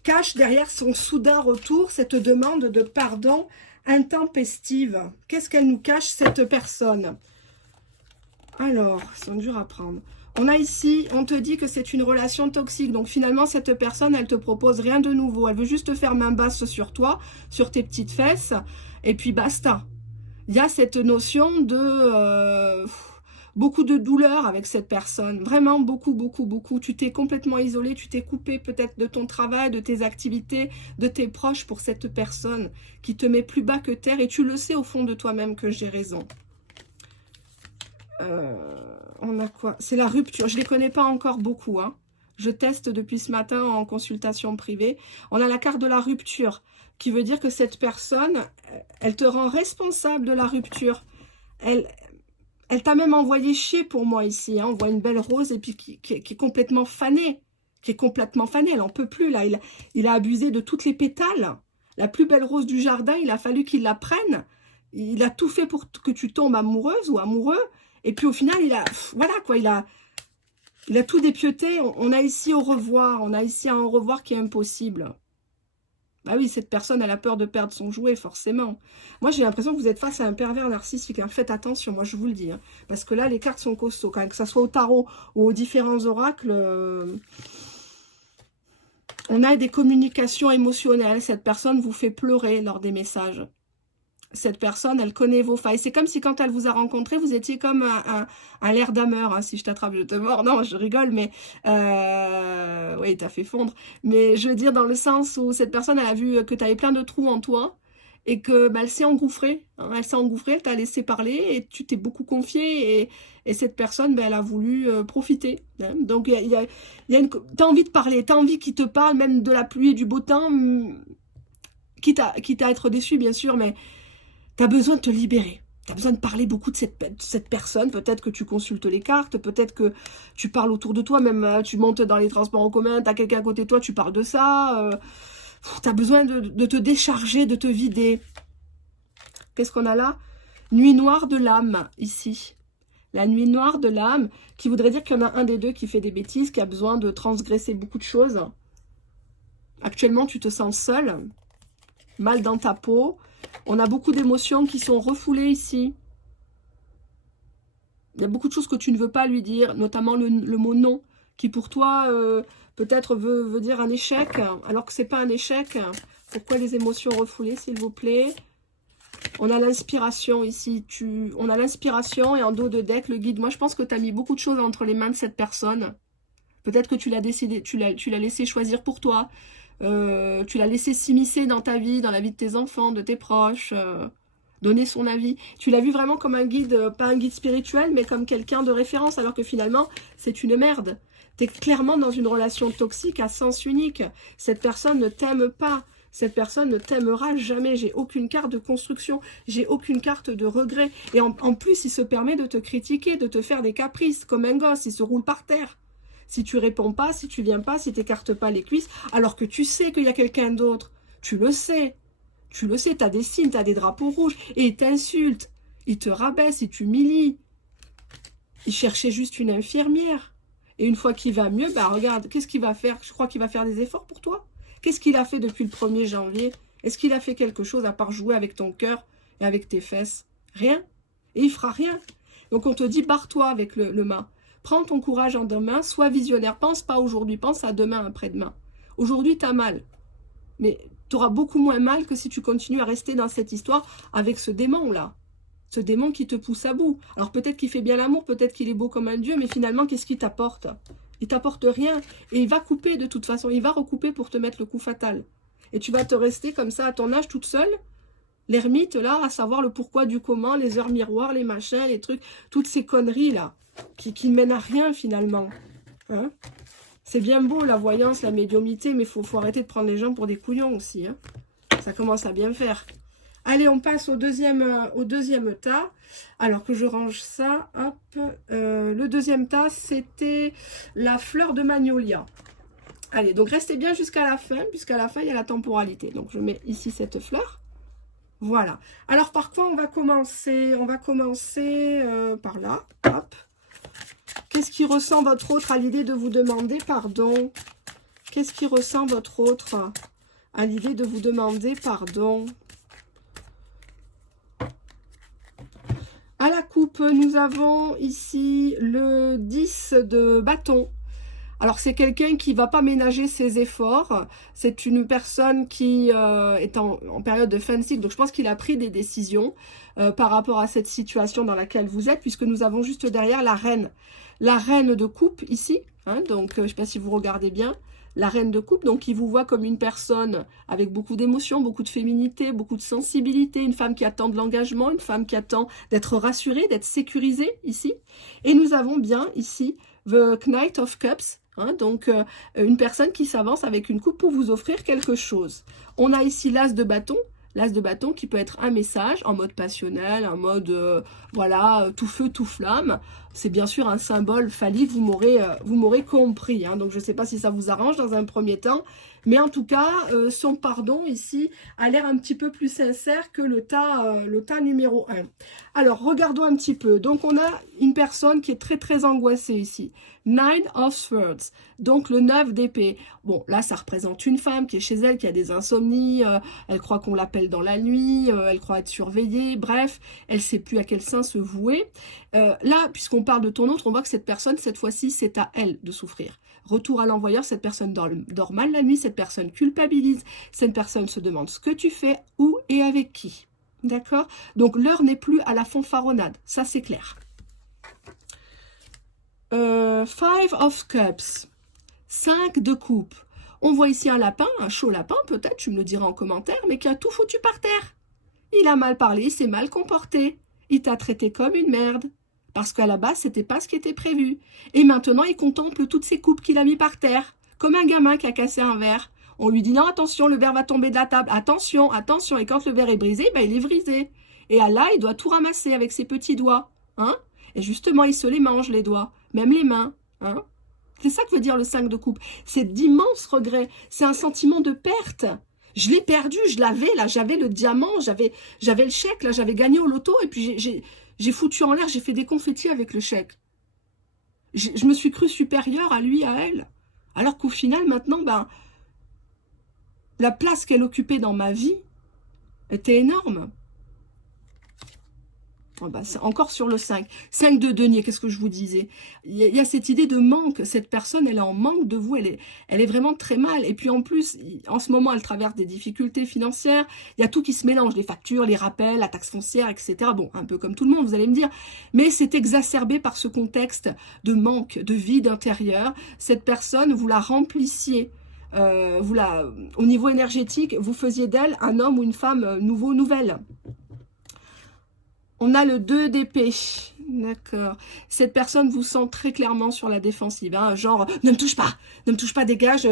cache derrière son soudain retour, cette demande de pardon intempestive? Qu'est-ce qu'elle nous cache, cette personne? Alors, ils sont durs à prendre. On a ici, on te dit que c'est une relation toxique. Donc finalement, cette personne, elle te propose rien de nouveau. Elle veut juste te faire main basse sur toi, sur tes petites fesses. Et puis basta. Il y a cette notion de... beaucoup de douleur avec cette personne. Vraiment beaucoup, beaucoup, beaucoup. Tu t'es complètement isolé. Tu t'es coupé peut-être de ton travail, de tes activités, de tes proches pour cette personne qui te met plus bas que terre. Et tu le sais au fond de toi-même que j'ai raison. On a quoi? C'est la rupture. Je ne les connais pas encore beaucoup. Hein. Je teste depuis ce matin en consultation privée. On a la carte de la rupture, qui veut dire que cette personne, elle te rend responsable de la rupture. Elle t'a même envoyé chier pour moi ici. Hein. On voit une belle rose et puis qui est complètement fanée. Qui est complètement fanée. Elle n'en peut plus là. Il a abusé de toutes les pétales. La plus belle rose du jardin, il a fallu qu'il la prenne. Il a tout fait pour que tu tombes amoureuse ou amoureux. Et puis au final, voilà quoi, il a tout dépiauté. On a ici au revoir, on a ici un au revoir qui est impossible. Bah oui, cette personne, elle a peur de perdre son jouet, forcément. Moi, j'ai l'impression que vous êtes face à un pervers narcissique. Hein. Faites attention, moi je vous le dis. Hein. Parce que là, les cartes sont costauds. Quand que ce soit au tarot ou aux différents oracles, on a des communications émotionnelles. Cette personne vous fait pleurer lors des messages. cette personne, elle connaît vos failles. C'est comme si quand elle vous a rencontré, vous étiez comme un l'air d'ameur. Hein. Si je t'attrape, je te mords. Non, je rigole, mais... oui, t'as fait fondre. Mais je veux dire dans le sens où cette personne, elle a vu que tu avais plein de trous en toi et que bah, elle s'est engouffrée. Hein. Elle s'est engouffrée, elle t'a laissé parler et tu t'es beaucoup confié. Et cette personne, bah, elle a voulu profiter. Hein. Donc, t'as envie de parler, t'as envie qu'il te parle, même de la pluie et du beau temps, quitte à être déçu, bien sûr, mais... Tu as besoin de te libérer. Tu as besoin de parler beaucoup de cette personne. Peut-être que tu consultes les cartes. Peut-être que tu parles autour de toi. Même tu montes dans les transports en commun. Tu as quelqu'un à côté de toi. Tu parles de ça. Tu as besoin de te décharger, de te vider. Qu'est-ce qu'on a là? Nuit noire de l'âme, ici. La nuit noire de l'âme, qui voudrait dire qu'il y en a un des deux qui fait des bêtises, qui a besoin de transgresser beaucoup de choses. Actuellement, tu te sens seul, mal dans ta peau. On a beaucoup d'émotions qui sont refoulées ici. Il y a beaucoup de choses que tu ne veux pas lui dire, notamment le mot non, qui pour toi peut-être veut dire un échec, alors que ce n'est pas un échec. Pourquoi les émotions refoulées, s'il vous plaît? On a l'inspiration ici. On a l'inspiration et en dos de deck, le guide. Moi, je pense que tu as mis beaucoup de choses entre les mains de cette personne. Peut-être que tu l'as décidé, tu l'as laissé choisir pour toi. Tu l'as laissé s'immiscer dans ta vie, dans la vie de tes enfants, de tes proches, donner son avis. Tu l'as vu vraiment comme un guide, pas un guide spirituel, mais comme quelqu'un de référence, alors que finalement, c'est une merde. Tu es clairement dans une relation toxique à sens unique. Cette personne ne t'aime pas. Cette personne ne t'aimera jamais. J'ai aucune carte de construction. J'ai aucune carte de regret. Et en plus, il se permet de te critiquer, de te faire des caprices, comme un gosse. Il se roule par terre. Si tu réponds pas, si tu viens pas, si tu n'écartes pas les cuisses, alors que tu sais qu'il y a quelqu'un d'autre. Tu le sais. Tu le sais, tu as des signes, tu as des drapeaux rouges. Et il t'insulte. Il te rabaisse, il t'humilie. Il cherchait juste une infirmière. Et une fois qu'il va mieux, bah regarde, qu'est-ce qu'il va faire? Je crois qu'il va faire des efforts pour toi. Qu'est-ce qu'il a fait depuis le 1er janvier? Est-ce qu'il a fait quelque chose à part jouer avec ton cœur et avec tes fesses? Rien. Et il fera rien. Donc on te dit, barre-toi avec le mât. Prends ton courage en demain, sois visionnaire. Pense pas aujourd'hui, pense à demain, après-demain. Aujourd'hui, tu as mal. Mais tu auras beaucoup moins mal que si tu continues à rester dans cette histoire avec ce démon-là. Ce démon qui te pousse à bout. Alors peut-être qu'il fait bien l'amour, peut-être qu'il est beau comme un dieu, mais finalement, qu'est-ce qu'il t'apporte? Il t'apporte rien. Et il va couper de toute façon. Il va recouper pour te mettre le coup fatal. Et tu vas te rester comme ça à ton âge toute seule. L'ermite, là, à savoir le pourquoi du comment, les heures miroirs, les machins, les trucs, toutes ces conneries-là, qui ne mènent à rien finalement. Hein? C'est bien beau la voyance, la médiumnité, mais faut arrêter de prendre les gens pour des couillons aussi. Hein? Ça commence à bien faire. Allez, on passe au deuxième tas. Alors que je range ça, hop. Le deuxième tas, c'était la fleur de magnolia. Allez, donc restez bien jusqu'à la fin, puisqu'à la fin, il y a la temporalité. Donc, je mets ici cette fleur. Voilà. Alors, par quoi on va commencer? On va commencer par là. Hop. Qu'est-ce qui ressent votre autre à l'idée de vous demander pardon? Qu'est-ce qui ressent votre autre à l'idée de vous demander pardon? À la coupe, nous avons ici le 10 de bâton. Alors, c'est quelqu'un qui ne va pas ménager ses efforts. C'est une personne qui est en période de fin de cycle. Donc, je pense qu'il a pris des décisions par rapport à cette situation dans laquelle vous êtes, puisque nous avons juste derrière la reine. La reine de coupe, ici. Hein, donc, je ne sais pas si vous regardez bien. La reine de coupe, donc, il vous voit comme une personne avec beaucoup d'émotions, beaucoup de féminité, beaucoup de sensibilité. Une femme qui attend de l'engagement, une femme qui attend d'être rassurée, d'être sécurisée, ici. Et nous avons bien, ici, The Knight of Cups. Hein, donc, une personne qui s'avance avec une coupe pour vous offrir quelque chose. On a ici l'as de bâton qui peut être un message en mode passionnel, en mode, voilà, tout feu, tout flamme. C'est bien sûr un symbole phallique, vous m'aurez compris. Hein, donc, je ne sais pas si ça vous arrange dans un premier temps. Mais en tout cas, son pardon ici a l'air un petit peu plus sincère que le tas numéro 1. Alors, regardons un petit peu. Donc, on a une personne qui est très, très angoissée ici. Nine of Swords, donc le 9 d'épée. Bon, là, ça représente une femme qui est chez elle, qui a des insomnies, elle croit qu'on l'appelle dans la nuit, elle croit être surveillée, bref, elle ne sait plus à quel sein se vouer. Là, puisqu'on parle de ton autre, on voit que cette personne, cette fois-ci, c'est à elle de souffrir. Retour à l'envoyeur, cette personne dort mal la nuit, cette personne culpabilise, cette personne se demande ce que tu fais, où et avec qui. D'accord? Donc, l'heure n'est plus à la fanfaronnade. Ça, c'est clair. Five of Cups. 5 de coupe. On voit ici un lapin, un chaud lapin peut-être, tu me le diras en commentaire, mais qui a tout foutu par terre. Il a mal parlé, il s'est mal comporté. Il t'a traité comme une merde. Parce qu'à la base, c'était pas ce qui était prévu. Et maintenant, il contemple toutes ces coupes qu'il a mis par terre. Comme un gamin qui a cassé un verre. On lui dit non, attention, le verre va tomber de la table. Attention, attention. Et quand le verre est brisé, ben, il est brisé. Et là, il doit tout ramasser avec ses petits doigts. Hein? Et justement, il se les mange, les doigts. Même les mains. Hein? C'est ça que veut dire le 5 de coupe. C'est d'immenses regrets. C'est un sentiment de perte. Je l'ai perdu, je l'avais, là, j'avais le diamant, j'avais le chèque, là, j'avais gagné au loto, et puis j'ai foutu en l'air, j'ai fait des confettis avec le chèque. Je me suis crue supérieure à lui, à elle. Alors qu'au final, maintenant, ben, la place qu'elle occupait dans ma vie était énorme. Oh bah, encore sur le 5. 5 de denier, qu'est-ce que je vous disais? Il y a cette idée de manque. Cette personne, elle est en manque de vous. Elle est vraiment très mal. Et puis en plus, en ce moment, elle traverse des difficultés financières. Il y a tout qui se mélange. Les factures, les rappels, la taxe foncière, etc. Bon, un peu comme tout le monde, vous allez me dire. Mais c'est exacerbé par ce contexte de manque, de vide intérieur. Cette personne, vous la remplissiez. Au niveau énergétique, vous faisiez d'elle un homme ou une femme nouvelle. On a le 2 d'épée. D'accord. Cette personne vous sent très clairement sur la défensive. Hein, genre, ne me touche pas, dégage,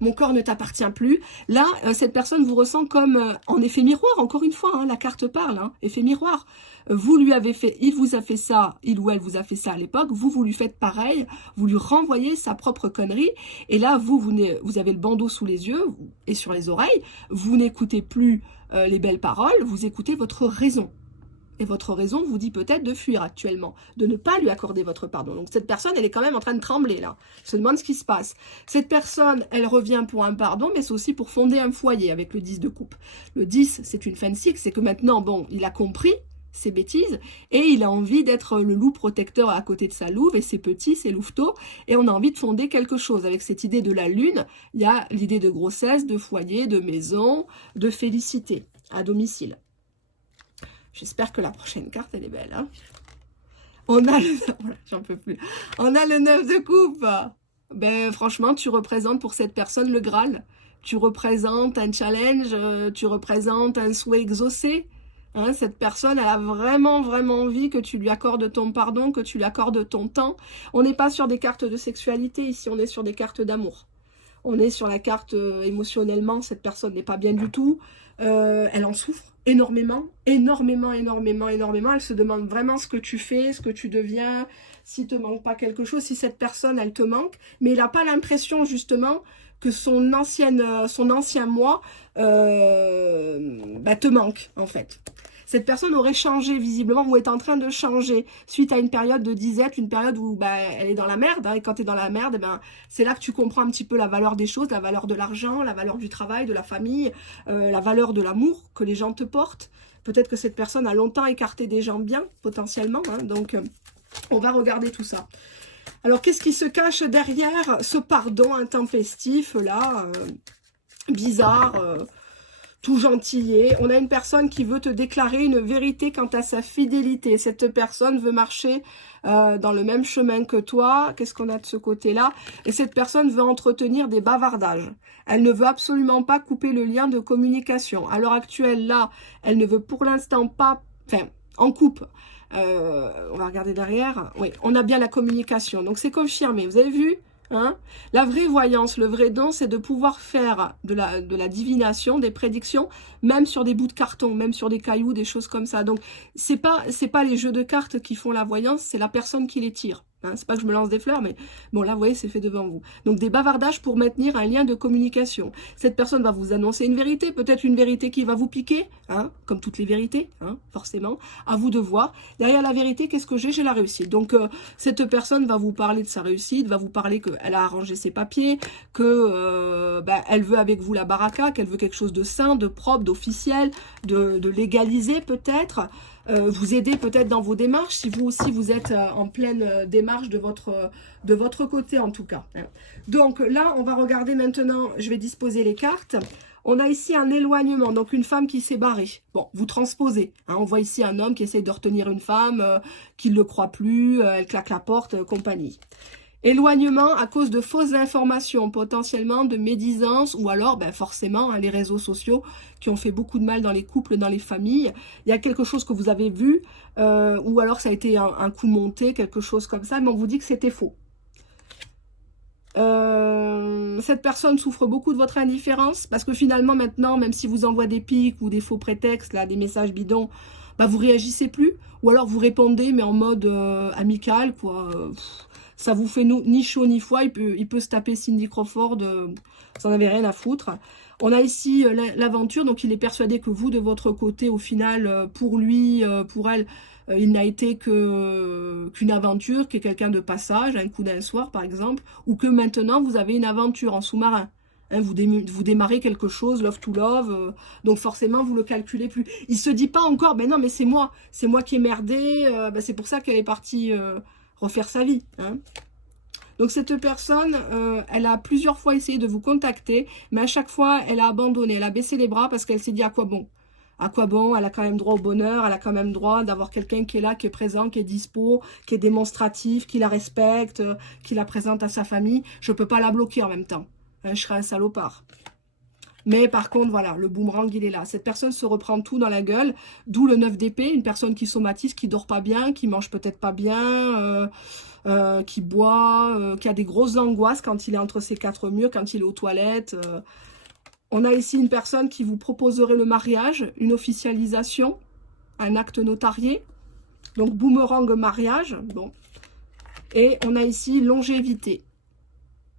mon corps ne t'appartient plus. Là, cette personne vous ressent comme en effet miroir, encore une fois, hein, la carte parle, hein, effet miroir. Vous lui avez fait, il vous a fait ça, il ou elle vous a fait ça à l'époque, vous lui faites pareil, vous lui renvoyez sa propre connerie, et là, vous avez le bandeau sous les yeux et sur les oreilles, vous n'écoutez plus les belles paroles, vous écoutez votre raison. Et votre raison vous dit peut-être de fuir actuellement, de ne pas lui accorder votre pardon. Donc cette personne, elle est quand même en train de trembler là. Elle se demande ce qui se passe. Cette personne, elle revient pour un pardon, mais c'est aussi pour fonder un foyer avec le 10 de coupe. Le 10, c'est une fin de cycle, c'est que maintenant, bon, il a compris ses bêtises et il a envie d'être le loup protecteur à côté de sa louve et ses petits, ses louveteaux. Et on a envie de fonder quelque chose. Avec cette idée de la lune, il y a l'idée de grossesse, de foyer, de maison, de félicité à domicile. J'espère que la prochaine carte, elle est belle. Hein, on a le... Voilà, j'en peux plus. On a le 9 de coupe. Ben, franchement, tu représentes pour cette personne le Graal. Tu représentes un challenge, tu représentes un souhait exaucé. Hein, cette personne, elle a vraiment, vraiment envie que tu lui accordes ton pardon, que tu lui accordes ton temps. On n'est pas sur des cartes de sexualité ici, on est sur des cartes d'amour. On est sur la carte émotionnellement, cette personne n'est pas bien du tout. Elle en souffre énormément, énormément, énormément, énormément. Elle se demande vraiment ce que tu fais, ce que tu deviens, s'il te manque pas quelque chose, si cette personne, elle te manque. Mais elle n'a pas l'impression, justement, que son ancien moi te manque, en fait. Cette personne aurait changé visiblement ou est en train de changer suite à une période de disette, une période où elle est dans la merde. Hein, et quand tu es dans la merde, c'est là que tu comprends un petit peu la valeur des choses, la valeur de l'argent, la valeur du travail, de la famille, la valeur de l'amour que les gens te portent. Peut-être que cette personne a longtemps écarté des gens bien, potentiellement. Hein, donc, on va regarder tout ça. Alors, qu'est-ce qui se cache derrière ce pardon intempestif, là, bizarre tout gentillet? On a une personne qui veut te déclarer une vérité quant à sa fidélité. Cette personne veut marcher dans le même chemin que toi. Qu'est-ce qu'on a de ce côté-là? Et cette personne veut entretenir des bavardages. Elle ne veut absolument pas couper le lien de communication. À l'heure actuelle, là, elle ne veut pour l'instant pas... Enfin, en coupe. On va regarder derrière. Oui, on a bien la communication. Donc, c'est confirmé. Vous avez vu? Hein, la vraie voyance, le vrai don, c'est de pouvoir faire de la divination, des prédictions, même sur des bouts de carton, même sur des cailloux, des choses comme ça. Donc, c'est pas les jeux de cartes qui font la voyance, c'est la personne qui les tire. Hein, c'est pas que je me lance des fleurs, mais bon, là, vous voyez, c'est fait devant vous. Donc, des bavardages pour maintenir un lien de communication. Cette personne va vous annoncer une vérité, peut-être une vérité qui va vous piquer, hein, comme toutes les vérités, hein, forcément. À vous de voir. Derrière la vérité, qu'est-ce que j'ai? J'ai la réussite. Donc, cette personne va vous parler de sa réussite, va vous parler qu'elle a arrangé ses papiers, que elle veut avec vous la baraka, qu'elle veut quelque chose de sain, de propre, d'officiel, de légalisé peut-être. Vous aider peut-être dans vos démarches, si vous aussi vous êtes en pleine démarche de votre côté en tout cas. Donc là, on va regarder maintenant, je vais disposer les cartes. On a ici un éloignement, donc une femme qui s'est barrée. Bon, vous transposez. Hein, on voit ici un homme qui essaye de retenir une femme, qui ne le croit plus, elle claque la porte, compagnie. Éloignement à cause de fausses informations, potentiellement de médisance, ou alors ben forcément hein, les réseaux sociaux qui ont fait beaucoup de mal dans les couples, dans les familles. Il y a quelque chose que vous avez vu, ou alors ça a été un coup monté, quelque chose comme ça, mais on vous dit que c'était faux. Cette personne souffre beaucoup de votre indifférence, parce que finalement maintenant, même si vous envoie des pics ou des faux prétextes, là, des messages bidons, bah, vous réagissez plus, ou alors vous répondez mais en mode amical, quoi. Ça vous fait ni chaud ni froid, il peut se taper Cindy Crawford, vous en avez rien à foutre. On a ici l'aventure, donc il est persuadé que vous, de votre côté, au final, pour lui, pour elle, il n'a été qu'une aventure, que quelqu'un de passage, un coup d'un soir par exemple, ou que maintenant vous avez une aventure en sous-marin. Hein, vous démarrez quelque chose, love to love, donc forcément vous le calculez plus. Il se dit pas encore, ben non mais c'est moi qui ai merdé, ben c'est pour ça qu'elle est partie refaire sa vie. Hein. Donc cette personne, elle a plusieurs fois essayé de vous contacter, mais à chaque fois elle a abandonné, elle a baissé les bras parce qu'elle s'est dit à quoi bon. À quoi bon? Elle a quand même droit au bonheur, elle a quand même droit d'avoir quelqu'un qui est là, qui est présent, qui est dispo, qui est démonstratif, qui la respecte, qui la présente à sa famille. Je ne peux pas la bloquer en même temps. Hein, je serais un salopard. Mais par contre, voilà, le boomerang, il est là. Cette personne se reprend tout dans la gueule, d'où le 9 d'épée, une personne qui somatise, qui dort pas bien, qui mange peut-être pas bien, qui boit, qui a des grosses angoisses quand il est entre ses quatre murs, quand il est aux toilettes. On a ici une personne qui vous proposerait le mariage, une officialisation, un acte notarié. Donc, boomerang mariage. Bon. Et on a ici longévité.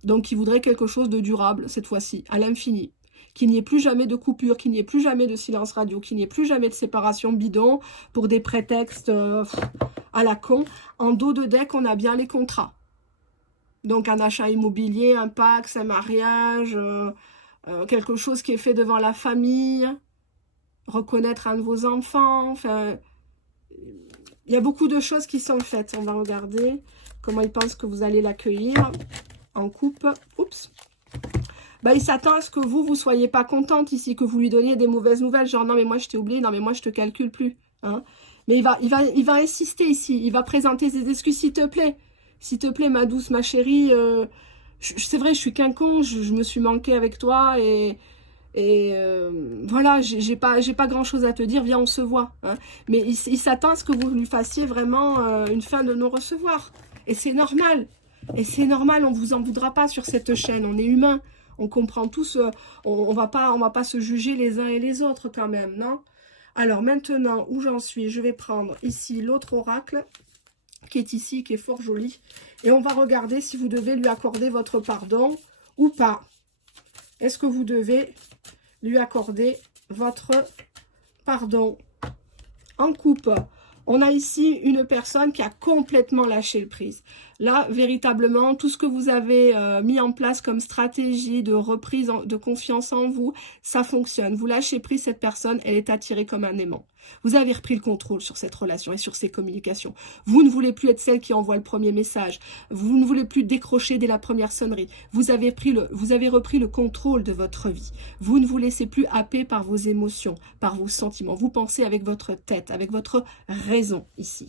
Donc, qui voudrait quelque chose de durable, cette fois-ci, à l'infini. Qu'il n'y ait plus jamais de coupure, qu'il n'y ait plus jamais de silence radio, qu'il n'y ait plus jamais de séparation bidon pour des prétextes à la con. En dos de deck, on a bien les contrats. Donc, un achat immobilier, un pax, un mariage... quelque chose qui est fait devant la famille, reconnaître un de vos enfants, enfin, il y a beaucoup de choses qui sont faites. On va regarder comment il pense que vous allez l'accueillir en coupe. Oups. Bah, il s'attend à ce que vous soyez pas contente ici, que vous lui donniez des mauvaises nouvelles, genre non mais moi je t'ai oublié, non mais moi je te calcule plus. Hein. Mais il va insister ici, il va présenter ses excuses, s'il te plaît ma douce, ma chérie, c'est vrai, je suis qu'un con, je me suis manqué avec toi et voilà, j'ai pas grand chose à te dire, viens on se voit. Hein. Mais il s'attend à ce que vous lui fassiez vraiment une fin de non-recevoir. Et c'est normal. Et c'est normal, on vous en voudra pas sur cette chaîne, on est humain. On comprend tous, on va pas se juger les uns et les autres quand même, non? Alors maintenant, où j'en suis? Je vais prendre ici l'autre oracle qui est ici, qui est fort joli. Et on va regarder si vous devez lui accorder votre pardon ou pas. Est-ce que vous devez lui accorder votre pardon? En coupe, on a ici une personne qui a complètement lâché le prise. Là, véritablement, tout ce que vous avez mis en place comme stratégie de reprise de confiance en vous, ça fonctionne. Vous lâchez prise, cette personne, elle est attirée comme un aimant. Vous avez repris le contrôle sur cette relation et sur ces communications. Vous ne voulez plus être celle qui envoie le premier message. Vous ne voulez plus décrocher dès la première sonnerie. Vous avez repris le contrôle de votre vie. Vous ne vous laissez plus happer par vos émotions, par vos sentiments. Vous pensez avec votre tête, avec votre raison ici.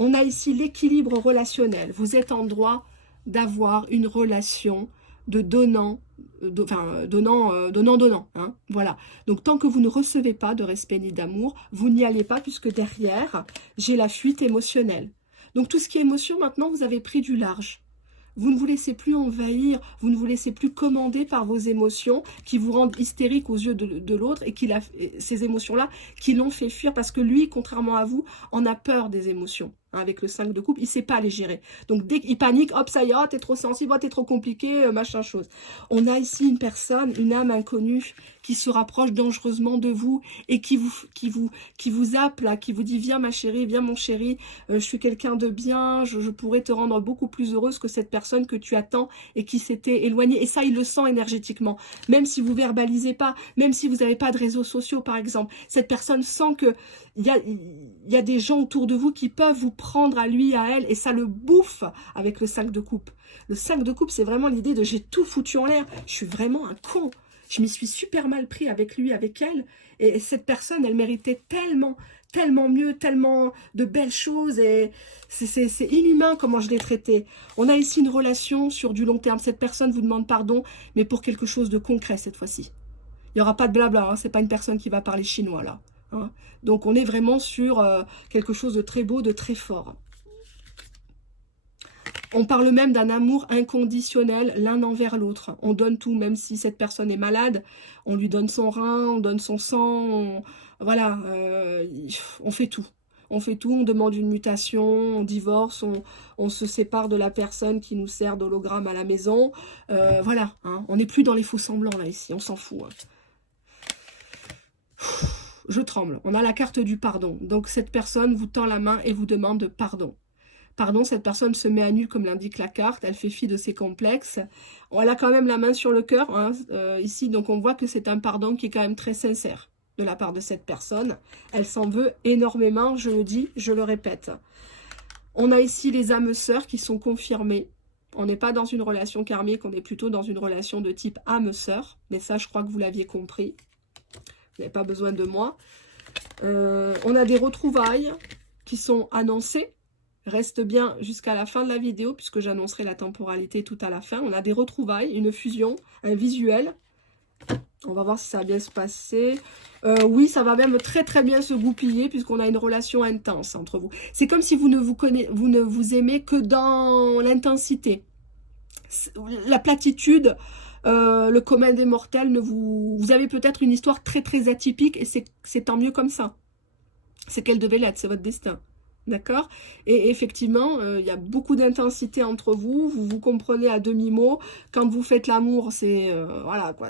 On a ici l'équilibre relationnel. Vous êtes en droit d'avoir une relation de donnant, donnant. Hein, voilà. Donc, tant que vous ne recevez pas de respect ni d'amour, vous n'y allez pas puisque derrière, j'ai la fuite émotionnelle. Donc, tout ce qui est émotion, maintenant, vous avez pris du large. Vous ne vous laissez plus envahir, vous ne vous laissez plus commander par vos émotions qui vous rendent hystérique aux yeux de l'autre et ces émotions-là qui l'ont fait fuir parce que lui, contrairement à vous, en a peur des émotions. Hein, avec le 5 de coupe, il ne sait pas les gérer. Donc dès qu'il panique, hop, ça y est, oh, t'es trop sensible, oh, t'es trop compliqué, machin chose. On a ici une personne, une âme inconnue qui se rapproche dangereusement de vous et qui vous appelle, qui vous dit viens ma chérie, viens mon chéri, je suis quelqu'un de bien, je pourrais te rendre beaucoup plus heureuse que cette personne que tu attends et qui s'était éloignée. Et ça, il le sent énergétiquement. Même si vous verbalisez pas, même si vous n'avez pas de réseaux sociaux par exemple, cette personne sent que il y a des gens autour de vous qui peuvent vous prendre à lui, à elle, et ça le bouffe avec le 5 de coupe. Le 5 de coupe, c'est vraiment l'idée de j'ai tout foutu en l'air, je suis vraiment un con. Je m'y suis super mal pris avec lui, avec elle. Et cette personne, elle méritait tellement, tellement mieux, tellement de belles choses. Et c'est inhumain comment je l'ai traité. On a ici une relation sur du long terme. Cette personne vous demande pardon, mais pour quelque chose de concret cette fois-ci. Il n'y aura pas de blabla, hein. C'est pas une personne qui va parler chinois là. Hein. Donc on est vraiment sur quelque chose de très beau, de très fort. On parle même d'un amour inconditionnel l'un envers l'autre. On donne tout, même si cette personne est malade. On lui donne son rein, on donne son sang. Voilà, on fait tout. On fait tout, on demande une mutation, on divorce, on se sépare de la personne qui nous sert d'hologramme à la maison. Voilà, hein, on n'est plus dans les faux semblants là ici, on s'en fout. Hein. Je tremble. On a la carte du pardon. Donc cette personne vous tend la main et vous demande pardon. Pardon, cette personne se met à nu comme l'indique la carte, elle fait fi de ses complexes. Elle a quand même la main sur le cœur, hein, ici, donc on voit que c'est un pardon qui est quand même très sincère de la part de cette personne. Elle s'en veut énormément, je le dis, je le répète. On a ici les âmes sœurs qui sont confirmées. On n'est pas dans une relation karmique, on est plutôt dans une relation de type âme sœur. Mais ça, je crois que vous l'aviez compris. Vous n'avez pas besoin de moi. On a des retrouvailles qui sont annoncées. Reste bien jusqu'à la fin de la vidéo, puisque j'annoncerai la temporalité tout à la fin. On a des retrouvailles, une fusion, un visuel. On va voir si ça va bien se passer. Oui, ça va même très très bien se goupiller, puisqu'on a une relation intense entre vous. C'est comme si vous ne vous aimez que dans l'intensité. La platitude, le commun des mortels, vous avez peut-être une histoire très très atypique, et c'est tant mieux comme ça. C'est qu'elle devait l'être, c'est votre destin. D'accord? Et effectivement, il y a beaucoup d'intensité entre vous. Vous vous comprenez à demi-mot. Quand vous faites l'amour, c'est voilà quoi,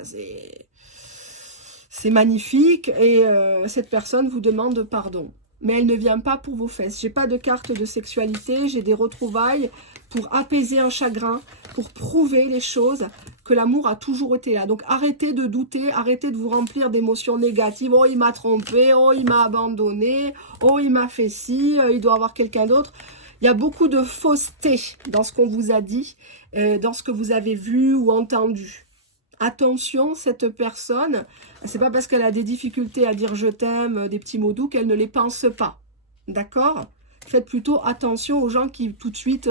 c'est magnifique. Et cette personne vous demande pardon. Mais elle ne vient pas pour vos fesses. J'ai pas de carte de sexualité. J'ai des retrouvailles pour apaiser un chagrin, pour prouver les choses, que l'amour a toujours été là. Donc arrêtez de douter, arrêtez de vous remplir d'émotions négatives. Oh, il m'a trompé, oh, il m'a abandonné, oh, il m'a fait ci, il doit avoir quelqu'un d'autre. Il y a beaucoup de fausseté dans ce qu'on vous a dit, dans ce que vous avez vu ou entendu. Attention, cette personne, c'est pas parce qu'elle a des difficultés à dire je t'aime, des petits mots doux, qu'elle ne les pense pas. D'accord ? Faites plutôt attention aux gens qui tout de suite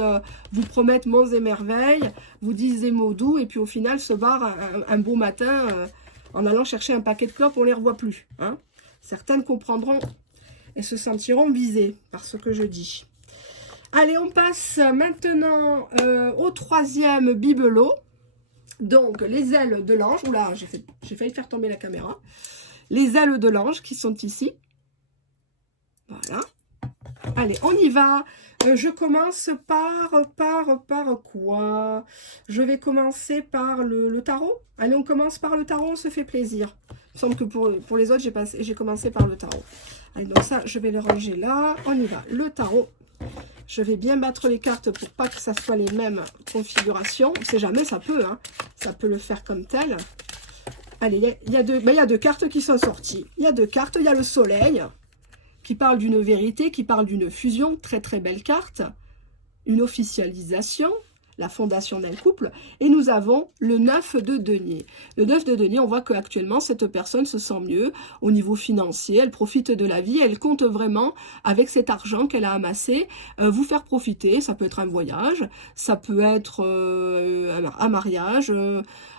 vous promettent monts et merveilles, vous disent des mots doux et puis au final se barrent un beau matin en allant chercher un paquet de clopes, on ne les revoit plus. Hein. Certaines comprendront et se sentiront visées par ce que je dis. Allez, on passe maintenant au troisième bibelot. Donc, les ailes de l'ange. Oula, j'ai failli faire tomber la caméra. Les ailes de l'ange qui sont ici. Voilà. Allez, on y va. Je commence par quoi? Je vais commencer par le tarot. Allez, on commence par le tarot, on se fait plaisir. Il me semble que pour les autres, j'ai commencé par le tarot. Allez, donc ça, je vais le ranger là. On y va. Le tarot. Je vais bien battre les cartes pour pas que ça soit les mêmes configurations. On ne sait jamais, ça peut. Hein. Ça peut le faire comme tel. Allez, il y a deux cartes qui sont sorties. Il y a deux cartes. Il y a le soleil qui parle d'une vérité, qui parle d'une fusion. Très, très belle carte. Une officialisation. La fondation d'un couple. Et nous avons le 9 de denier. Le 9 de denier, on voit qu'actuellement, cette personne se sent mieux au niveau financier. Elle profite de la vie. Elle compte vraiment, avec cet argent qu'elle a amassé, vous faire profiter. Ça peut être un voyage, ça peut être un mariage.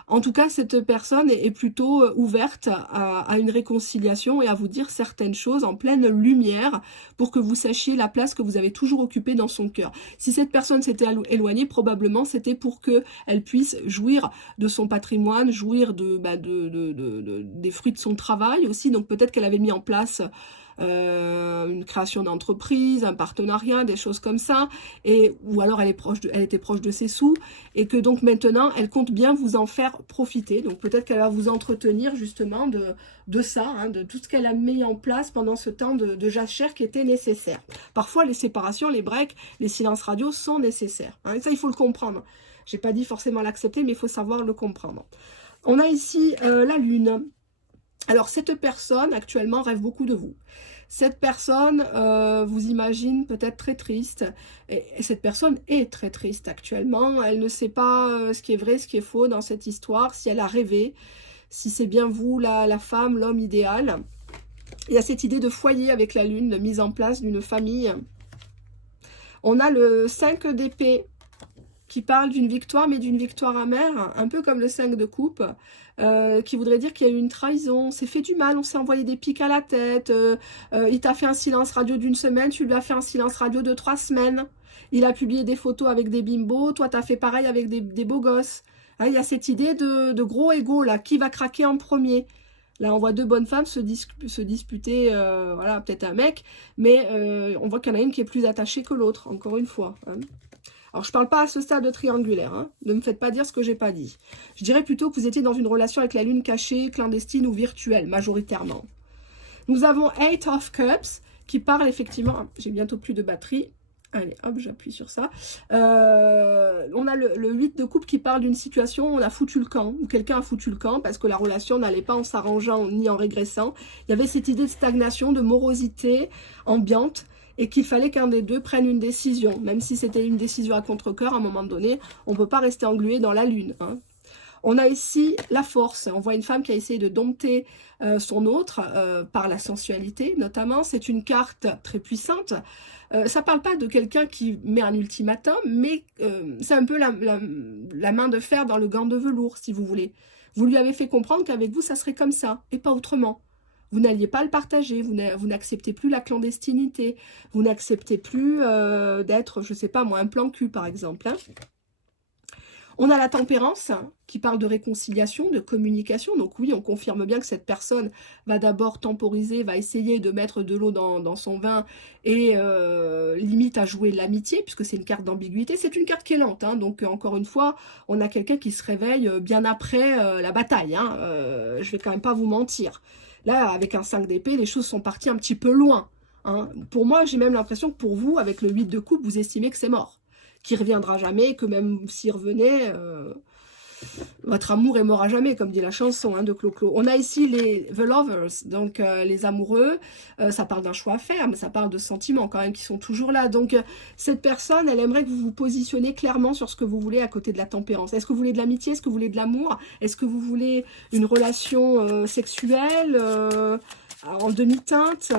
En tout cas, cette personne est plutôt ouverte à une réconciliation et à vous dire certaines choses en pleine lumière pour que vous sachiez la place que vous avez toujours occupée dans son cœur. Si cette personne s'était éloignée, probablement c'était pour qu'elle puisse jouir de son patrimoine, jouir des fruits de son travail aussi. Donc peut-être qu'elle avait mis en place une création d'entreprise, un partenariat, des choses comme ça, ou alors elle était proche de ses sous, et que donc maintenant elle compte bien vous en faire profiter. Donc peut-être qu'elle va vous entretenir justement de ça, hein, de tout ce qu'elle a mis en place pendant ce temps de jachère qui était nécessaire. Parfois les séparations, les breaks, les silences radio sont nécessaires. Hein, et ça il faut le comprendre. J'ai pas dit forcément l'accepter, mais il faut savoir le comprendre. On a ici la lune. Alors, cette personne, actuellement, rêve beaucoup de vous. Cette personne vous imagine peut-être très triste. Et cette personne est très triste actuellement. Elle ne sait pas ce qui est vrai, ce qui est faux dans cette histoire. Si elle a rêvé, si c'est bien vous, la femme, l'homme idéal. Il y a cette idée de foyer avec la lune, de mise en place d'une famille. On a le 5 d'épée qui parle d'une victoire, mais d'une victoire amère, un peu comme le 5 de coupe, qui voudrait dire qu'il y a eu une trahison, on s'est fait du mal, on s'est envoyé des pics à la tête, il t'a fait un silence radio d'une semaine, tu lui as fait un silence radio de 3 semaines, il a publié des photos avec des bimbos, toi t'as fait pareil avec des beaux gosses. Hein, il y a cette idée de gros ego, là, qui va craquer en premier. Là, on voit deux bonnes femmes se disputer, voilà, peut-être un mec, mais on voit qu'il y en a une qui est plus attachée que l'autre, encore une fois. Hein. Alors, je ne parle pas à ce stade triangulaire, hein. Ne me faites pas dire ce que je n'ai pas dit. Je dirais plutôt que vous étiez dans une relation avec la lune cachée, clandestine ou virtuelle, majoritairement. Nous avons Eight of Cups, qui parle effectivement... J'ai bientôt plus de batterie. Allez, hop, j'appuie sur ça. On a le 8 de coupe qui parle d'une situation où on a foutu le camp, où quelqu'un a foutu le camp, parce que la relation n'allait pas en s'arrangeant ni en régressant. Il y avait cette idée de stagnation, de morosité ambiante, et qu'il fallait qu'un des deux prenne une décision. Même si c'était une décision à contre-cœur, à un moment donné, on ne peut pas rester englué dans la lune. Hein. On a ici la force. On voit une femme qui a essayé de dompter son autre par la sensualité, notamment. C'est une carte très puissante. Ça ne parle pas de quelqu'un qui met un ultimatum, mais c'est un peu la main de fer dans le gant de velours, si vous voulez. Vous lui avez fait comprendre qu'avec vous, ça serait comme ça, et pas autrement. Vous n'alliez pas le partager, vous n'acceptez plus la clandestinité, vous n'acceptez plus d'être, je ne sais pas moi, un plan cul par exemple. Hein. On a la tempérance qui parle de réconciliation, de communication. Donc oui, on confirme bien que cette personne va d'abord temporiser, va essayer de mettre de l'eau dans son vin et limite à jouer l'amitié, puisque c'est une carte d'ambiguïté. C'est une carte qui est lente. Hein, donc encore une fois, on a quelqu'un qui se réveille bien après la bataille. Hein, je vais quand même pas vous mentir. Là, avec un 5 d'épée, les choses sont parties un petit peu loin. Hein. Pour moi, j'ai même l'impression que pour vous, avec le 8 de coupe, vous estimez que c'est mort. Qu'il ne reviendra jamais, que même s'il revenait, votre amour est mort à jamais, comme dit la chanson hein, de Clo-Clo. On a ici The Lovers, donc les amoureux. Ça parle d'un choix à faire, mais ça parle de sentiments quand même qui sont toujours là. Donc cette personne, elle aimerait que vous vous positionnez clairement sur ce que vous voulez à côté de la tempérance. Est-ce que vous voulez de l'amitié? Est-ce que vous voulez de l'amour? Est-ce que vous voulez une relation sexuelle en demi-teinte?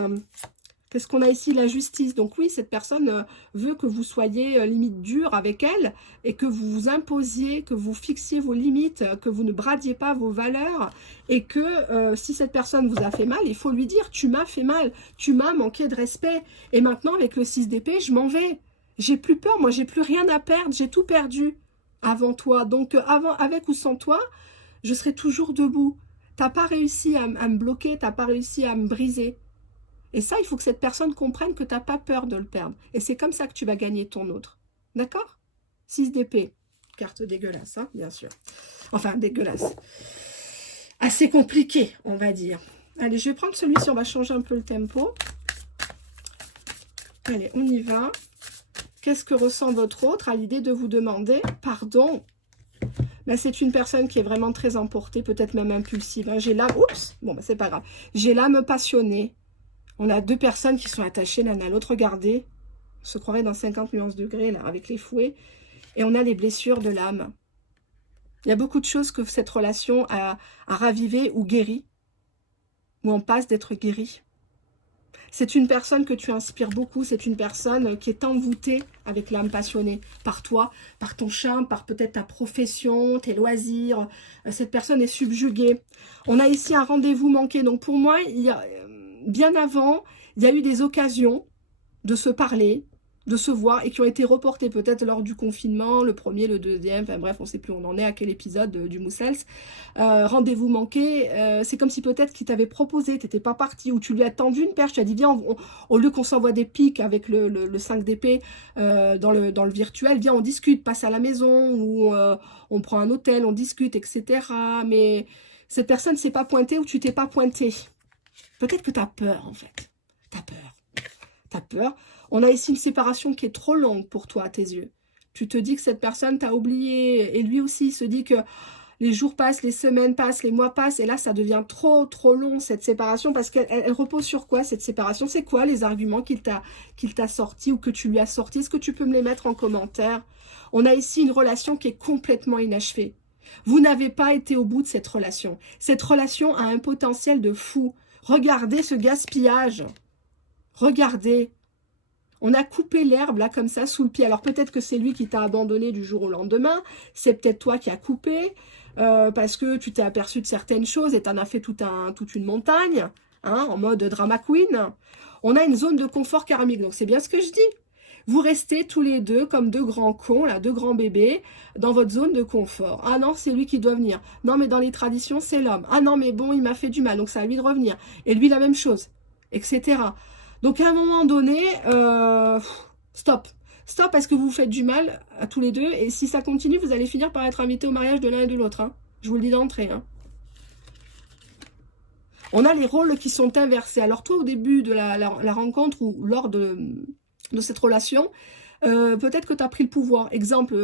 Qu'est-ce qu'on a ici? La justice. Donc oui, cette personne veut que vous soyez limite dur avec elle et que vous vous imposiez, que vous fixiez vos limites, que vous ne bradiez pas vos valeurs et que si cette personne vous a fait mal, il faut lui dire « tu m'as fait mal, tu m'as manqué de respect et maintenant avec le 6 d'épée, je m'en vais. J'ai plus peur, moi j'ai plus rien à perdre, j'ai tout perdu avant toi. Donc avec ou sans toi, je serai toujours debout. T'as pas réussi à me bloquer, t'as pas réussi à me briser. » Et ça, il faut que cette personne comprenne que tu n'as pas peur de le perdre. Et c'est comme ça que tu vas gagner ton autre. D'accord? 6 d'épée. Carte dégueulasse, hein, bien sûr. Enfin, dégueulasse. Assez compliqué, on va dire. Allez, je vais prendre celui-ci, on va changer un peu le tempo. Allez, on y va. Qu'est-ce que ressent votre autre à l'idée de vous demander pardon? Là, c'est une personne qui est vraiment très emportée, peut-être même impulsive. Hein. J'ai l'âme... Oups! Bon, bah, c'est pas grave. J'ai l'âme passionnée. On a deux personnes qui sont attachées l'un à l'autre. Regardez, on se croirait dans 50 nuances degrés, là, avec les fouets. Et on a les blessures de l'âme. Il y a beaucoup de choses que cette relation a ravivé ou guéri. Ou en passe d'être guérie. C'est une personne que tu inspires beaucoup. C'est une personne qui est envoûtée avec l'âme passionnée. Par toi, par ton charme, par peut-être ta profession, tes loisirs. Cette personne est subjuguée. On a ici un rendez-vous manqué. Donc pour moi, il y a... Bien avant, il y a eu des occasions de se parler, de se voir, et qui ont été reportées peut-être lors du confinement, le premier, le deuxième, enfin bref, on ne sait plus où on en est, à quel épisode du Moussels. Rendez-vous manqué, c'est comme si peut-être qu'il t'avait proposé, tu n'étais pas parti, ou tu lui as tendu une perche, tu as dit, viens, au lieu qu'on s'envoie des pics avec le 5 d'épée dans le virtuel, viens, on discute, passe à la maison, ou on prend un hôtel, on discute, etc. Mais cette personne ne s'est pas pointée ou tu t'es pas pointé. Peut-être que tu as peur, en fait. Tu as peur. Tu as peur. On a ici une séparation qui est trop longue pour toi, à tes yeux. Tu te dis que cette personne t'a oublié. Et lui aussi, il se dit que les jours passent, les semaines passent, les mois passent. Et là, ça devient trop long, cette séparation. Parce qu'elle repose sur quoi, cette séparation? C'est quoi les arguments qu'il t'a sortis ou que tu lui as sortis? Est-ce que tu peux me les mettre en commentaire? On a ici une relation qui est complètement inachevée. Vous n'avez pas été au bout de cette relation. Cette relation a un potentiel de fou. Regardez ce gaspillage. Regardez. On a coupé l'herbe là comme ça sous le pied. Alors peut-être que c'est lui qui t'a abandonné du jour au lendemain. C'est peut-être toi qui as coupé parce que tu t'es aperçu de certaines choses et t'en as fait toute une montagne, hein, en mode drama queen. On a une zone de confort karmique. Donc c'est bien ce que je dis. Vous restez tous les deux comme deux grands cons, là, deux grands bébés, dans votre zone de confort. Ah non, c'est lui qui doit venir. Non, mais dans les traditions, c'est l'homme. Ah non, mais bon, il m'a fait du mal, donc c'est à lui de revenir. Et lui, la même chose, etc. Donc à un moment donné, stop. Stop parce que vous vous faites du mal à tous les deux. Et si ça continue, vous allez finir par être invité au mariage de l'un et de l'autre. Hein. Je vous le dis d'entrée. Hein. On a les rôles qui sont inversés. Alors toi, au début de la rencontre ou lors de cette relation, peut-être que tu as pris le pouvoir. Exemple,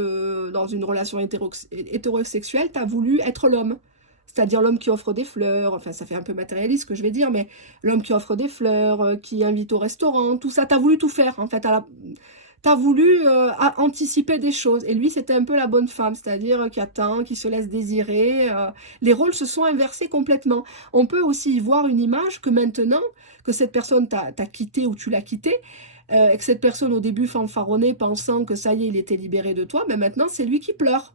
dans une relation hétérosexuelle, tu as voulu être l'homme. C'est-à-dire l'homme qui offre des fleurs, enfin ça fait un peu matérialiste ce que je vais dire, mais l'homme qui offre des fleurs, qui invite au restaurant, tout ça, tu as voulu tout faire. En fait, tu as voulu anticiper des choses. Et lui, c'était un peu la bonne femme, c'est-à-dire qui attend, qui se laisse désirer. Les rôles se sont inversés complètement. On peut aussi y voir une image que maintenant, que cette personne t'a quitté ou tu l'as quitté, et que cette personne au début fanfaronnait pensant que ça y est, il était libéré de toi, mais maintenant c'est lui qui pleure.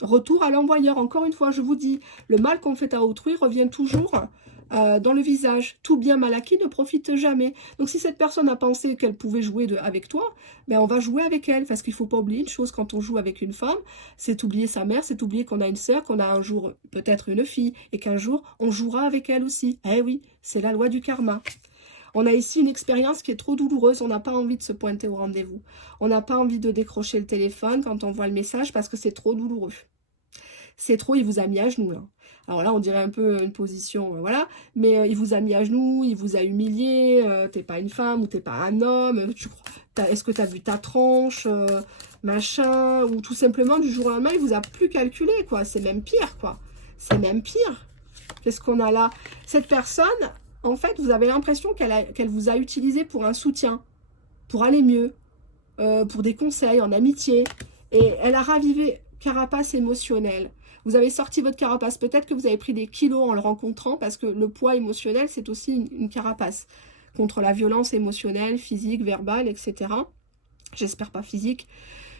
Retour à l'envoyeur, encore une fois, je vous dis, le mal qu'on fait à autrui revient toujours dans le visage. Tout bien mal acquis ne profite jamais. Donc si cette personne a pensé qu'elle pouvait jouer avec toi, ben on va jouer avec elle, parce qu'il ne faut pas oublier une chose quand on joue avec une femme, c'est oublier sa mère, c'est oublier qu'on a une sœur, qu'on a un jour peut-être une fille, et qu'un jour on jouera avec elle aussi. Eh oui, c'est la loi du karma. On a ici une expérience qui est trop douloureuse, on n'a pas envie de se pointer au rendez-vous. On n'a pas envie de décrocher le téléphone quand on voit le message parce que c'est trop douloureux. C'est trop, il vous a mis à genoux là. Alors là, on dirait un peu une position, voilà. Mais il vous a mis à genoux, il vous a humilié, t'es pas une femme ou t'es pas un homme. Est-ce que t'as vu ta tronche, machin, ou tout simplement du jour au lendemain, il vous a plus calculé, quoi. C'est même pire, quoi. C'est même pire. Qu'est-ce qu'on a là? Cette personne, en fait, vous avez l'impression qu'elle vous a utilisé pour un soutien, pour aller mieux, pour des conseils en amitié. Et elle a ravivé carapace émotionnelle. Vous avez sorti votre carapace. Peut-être que vous avez pris des kilos en le rencontrant parce que le poids émotionnel, c'est aussi une carapace contre la violence émotionnelle, physique, verbale, etc. J'espère pas physique.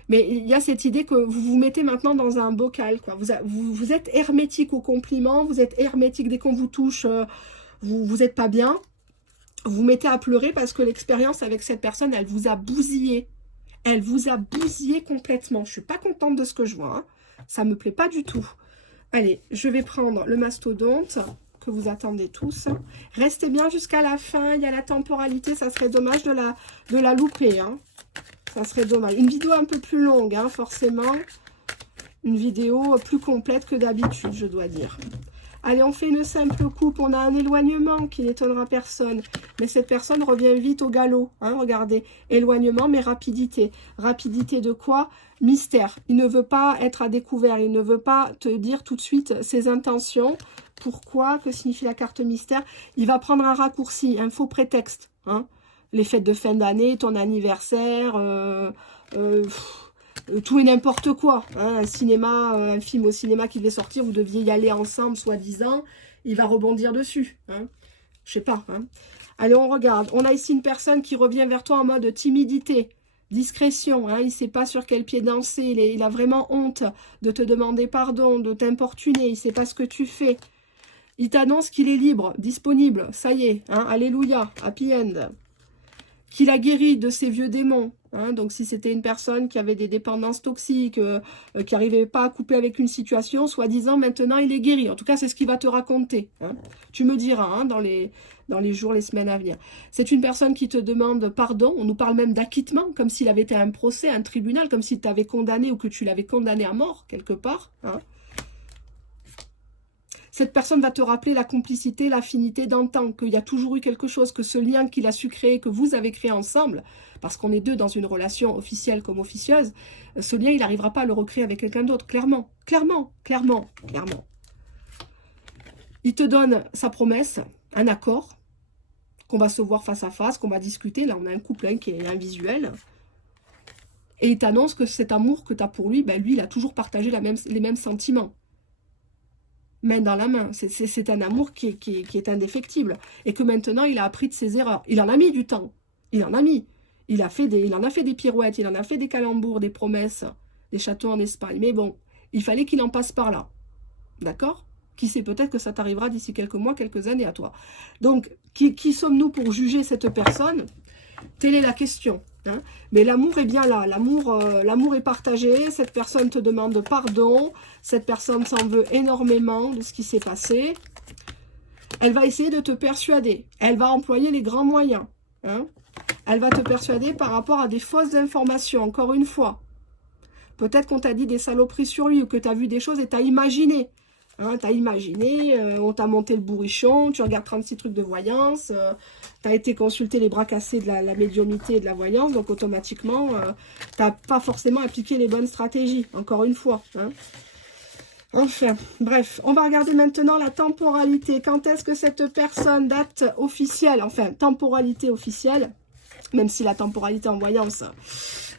Mais il y a cette idée que vous vous mettez maintenant dans un bocal, quoi. Vous êtes hermétique aux compliments, vous êtes hermétique dès qu'on vous touche, vous n'êtes pas bien. Vous vous mettez à pleurer parce que l'expérience avec cette personne, elle vous a bousillé. Elle vous a bousillé complètement. Je ne suis pas contente de ce que je vois. Hein. Ça ne me plaît pas du tout. Allez, je vais prendre le mastodonte que vous attendez tous. Restez bien jusqu'à la fin. Il y a la temporalité. Ça serait dommage de la louper. Hein. Ça serait dommage. Une vidéo un peu plus longue, hein, forcément. Une vidéo plus complète que d'habitude, je dois dire. Allez, on fait une simple coupe. On a un éloignement qui n'étonnera personne. Mais cette personne revient vite au galop. Hein, regardez. Éloignement, mais rapidité. Rapidité de quoi? Mystère. Il ne veut pas être à découvert. Il ne veut pas te dire tout de suite ses intentions. Pourquoi? Que signifie la carte mystère? Il va prendre un raccourci, un faux prétexte. Hein. Les fêtes de fin d'année, ton anniversaire... tout et n'importe quoi, hein, un film au cinéma qui devait sortir, vous deviez y aller ensemble, soi-disant, il va rebondir dessus, hein. Je sais pas, hein. Allez, on regarde, on a ici une personne qui revient vers toi en mode timidité, discrétion, hein, il ne sait pas sur quel pied danser, il a vraiment honte de te demander pardon, de t'importuner, il ne sait pas ce que tu fais, il t'annonce qu'il est libre, disponible, ça y est, hein, alléluia, happy end, qu'il a guéri de ses vieux démons. Hein, donc si c'était une personne qui avait des dépendances toxiques, qui n'arrivait pas à couper avec une situation, soi-disant maintenant il est guéri. En tout cas c'est ce qu'il va te raconter. Hein. Tu me diras hein, dans les jours, les semaines à venir. C'est une personne qui te demande pardon. On nous parle même d'acquittement, comme s'il avait été un procès, un tribunal, comme s'il t'avait condamné ou que tu l'avais condamné à mort quelque part. Hein. Cette personne va te rappeler la complicité, l'affinité d'antan, qu'il y a toujours eu quelque chose, que ce lien qu'il a su créer, que vous avez créé ensemble, parce qu'on est deux dans une relation officielle comme officieuse, ce lien, il n'arrivera pas à le recréer avec quelqu'un d'autre, clairement, clairement, clairement, clairement. Il te donne sa promesse, un accord, qu'on va se voir face à face, qu'on va discuter, là on a un couple hein, qui est invisuel, et il t'annonce que cet amour que tu as pour lui, ben lui, il a toujours partagé les mêmes sentiments. main dans la main. C'est un amour qui est indéfectible. Et que maintenant, il a appris de ses erreurs. Il en a mis du temps. Il en a mis. Il en a fait des pirouettes, il en a fait des calembours, des promesses, des châteaux en Espagne. Mais bon, il fallait qu'il en passe par là. D'accord? Qui sait, peut-être que ça t'arrivera d'ici quelques mois, quelques années à toi. Donc, qui sommes-nous pour juger cette personne? Telle est la question. Hein? Mais l'amour est bien là. L'amour est partagé. Cette personne te demande pardon. Cette personne s'en veut énormément de ce qui s'est passé. Elle va essayer de te persuader. Elle va employer les grands moyens. Hein? Elle va te persuader par rapport à des fausses informations, encore une fois. Peut-être qu'on t'a dit des saloperies sur lui ou que tu as vu des choses et tu as imaginé. Hein, tu as imaginé, on t'a monté le bourrichon, tu regardes 36 trucs de voyance, tu as été consulter les bras cassés de la médiumnité et de la voyance, donc automatiquement, tu n'as pas forcément appliqué les bonnes stratégies, encore une fois. Hein. Enfin, bref, on va regarder maintenant la temporalité. Quand est-ce que cette personne, date officielle, enfin, temporalité officielle, même si la temporalité en voyance,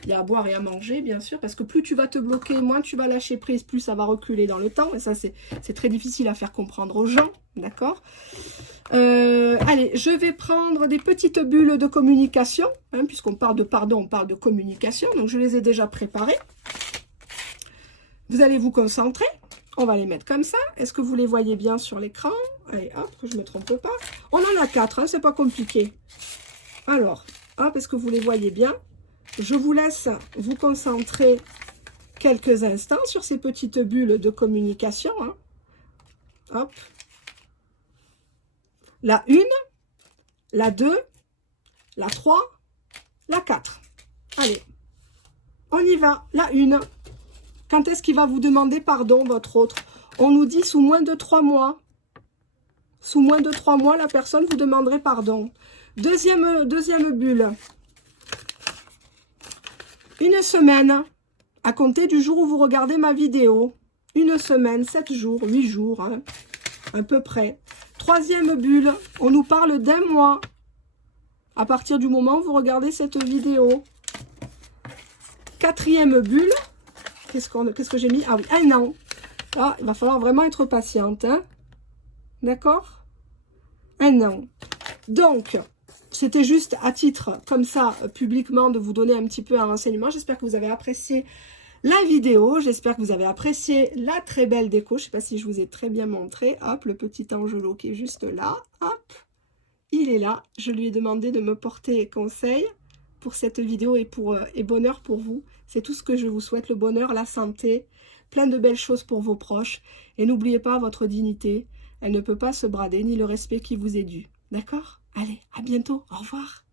il y a à boire et à manger, bien sûr, parce que plus tu vas te bloquer, moins tu vas lâcher prise, plus ça va reculer dans le temps. Et ça, c'est très difficile à faire comprendre aux gens, d'accord? Allez, je vais prendre des petites bulles de communication, hein, puisqu'on parle de pardon, on parle de communication. Donc, je les ai déjà préparées. Vous allez vous concentrer. On va les mettre comme ça. Est-ce que vous les voyez bien sur l'écran? Allez, hop, que je ne me trompe pas. On en a 4, hein, c'est pas compliqué. Alors, hop, est-ce que vous les voyez bien? Je vous laisse vous concentrer quelques instants sur ces petites bulles de communication. Hein. Hop. La 1, la 2, la 3, la 4. Allez, on y va. La 1. Quand est-ce qu'il va vous demander pardon, votre autre? On nous dit sous moins de 3 mois. Sous moins de 3 mois, la personne vous demanderait pardon. Deuxième bulle. Une semaine, à compter du jour où vous regardez ma vidéo. Une semaine, 7 jours, 8 jours, hein, à peu près. Troisième bulle, on nous parle d'un mois. À partir du moment où vous regardez cette vidéo. Quatrième bulle, qu'est-ce que j'ai mis? Ah oui, 1 an. Là, il va falloir vraiment être patiente. Hein, d'accord? 1 an. Donc, c'était juste à titre, comme ça, publiquement, de vous donner un petit peu un renseignement. J'espère que vous avez apprécié la vidéo. J'espère que vous avez apprécié la très belle déco. Je ne sais pas si je vous ai très bien montré. Hop, le petit angelot qui est juste là. Hop, il est là. Je lui ai demandé de me porter conseil pour cette vidéo et bonheur pour vous. C'est tout ce que je vous souhaite, le bonheur, la santé, plein de belles choses pour vos proches. Et n'oubliez pas votre dignité. Elle ne peut pas se brader, ni le respect qui vous est dû. D'accord? Allez, à bientôt. Au revoir.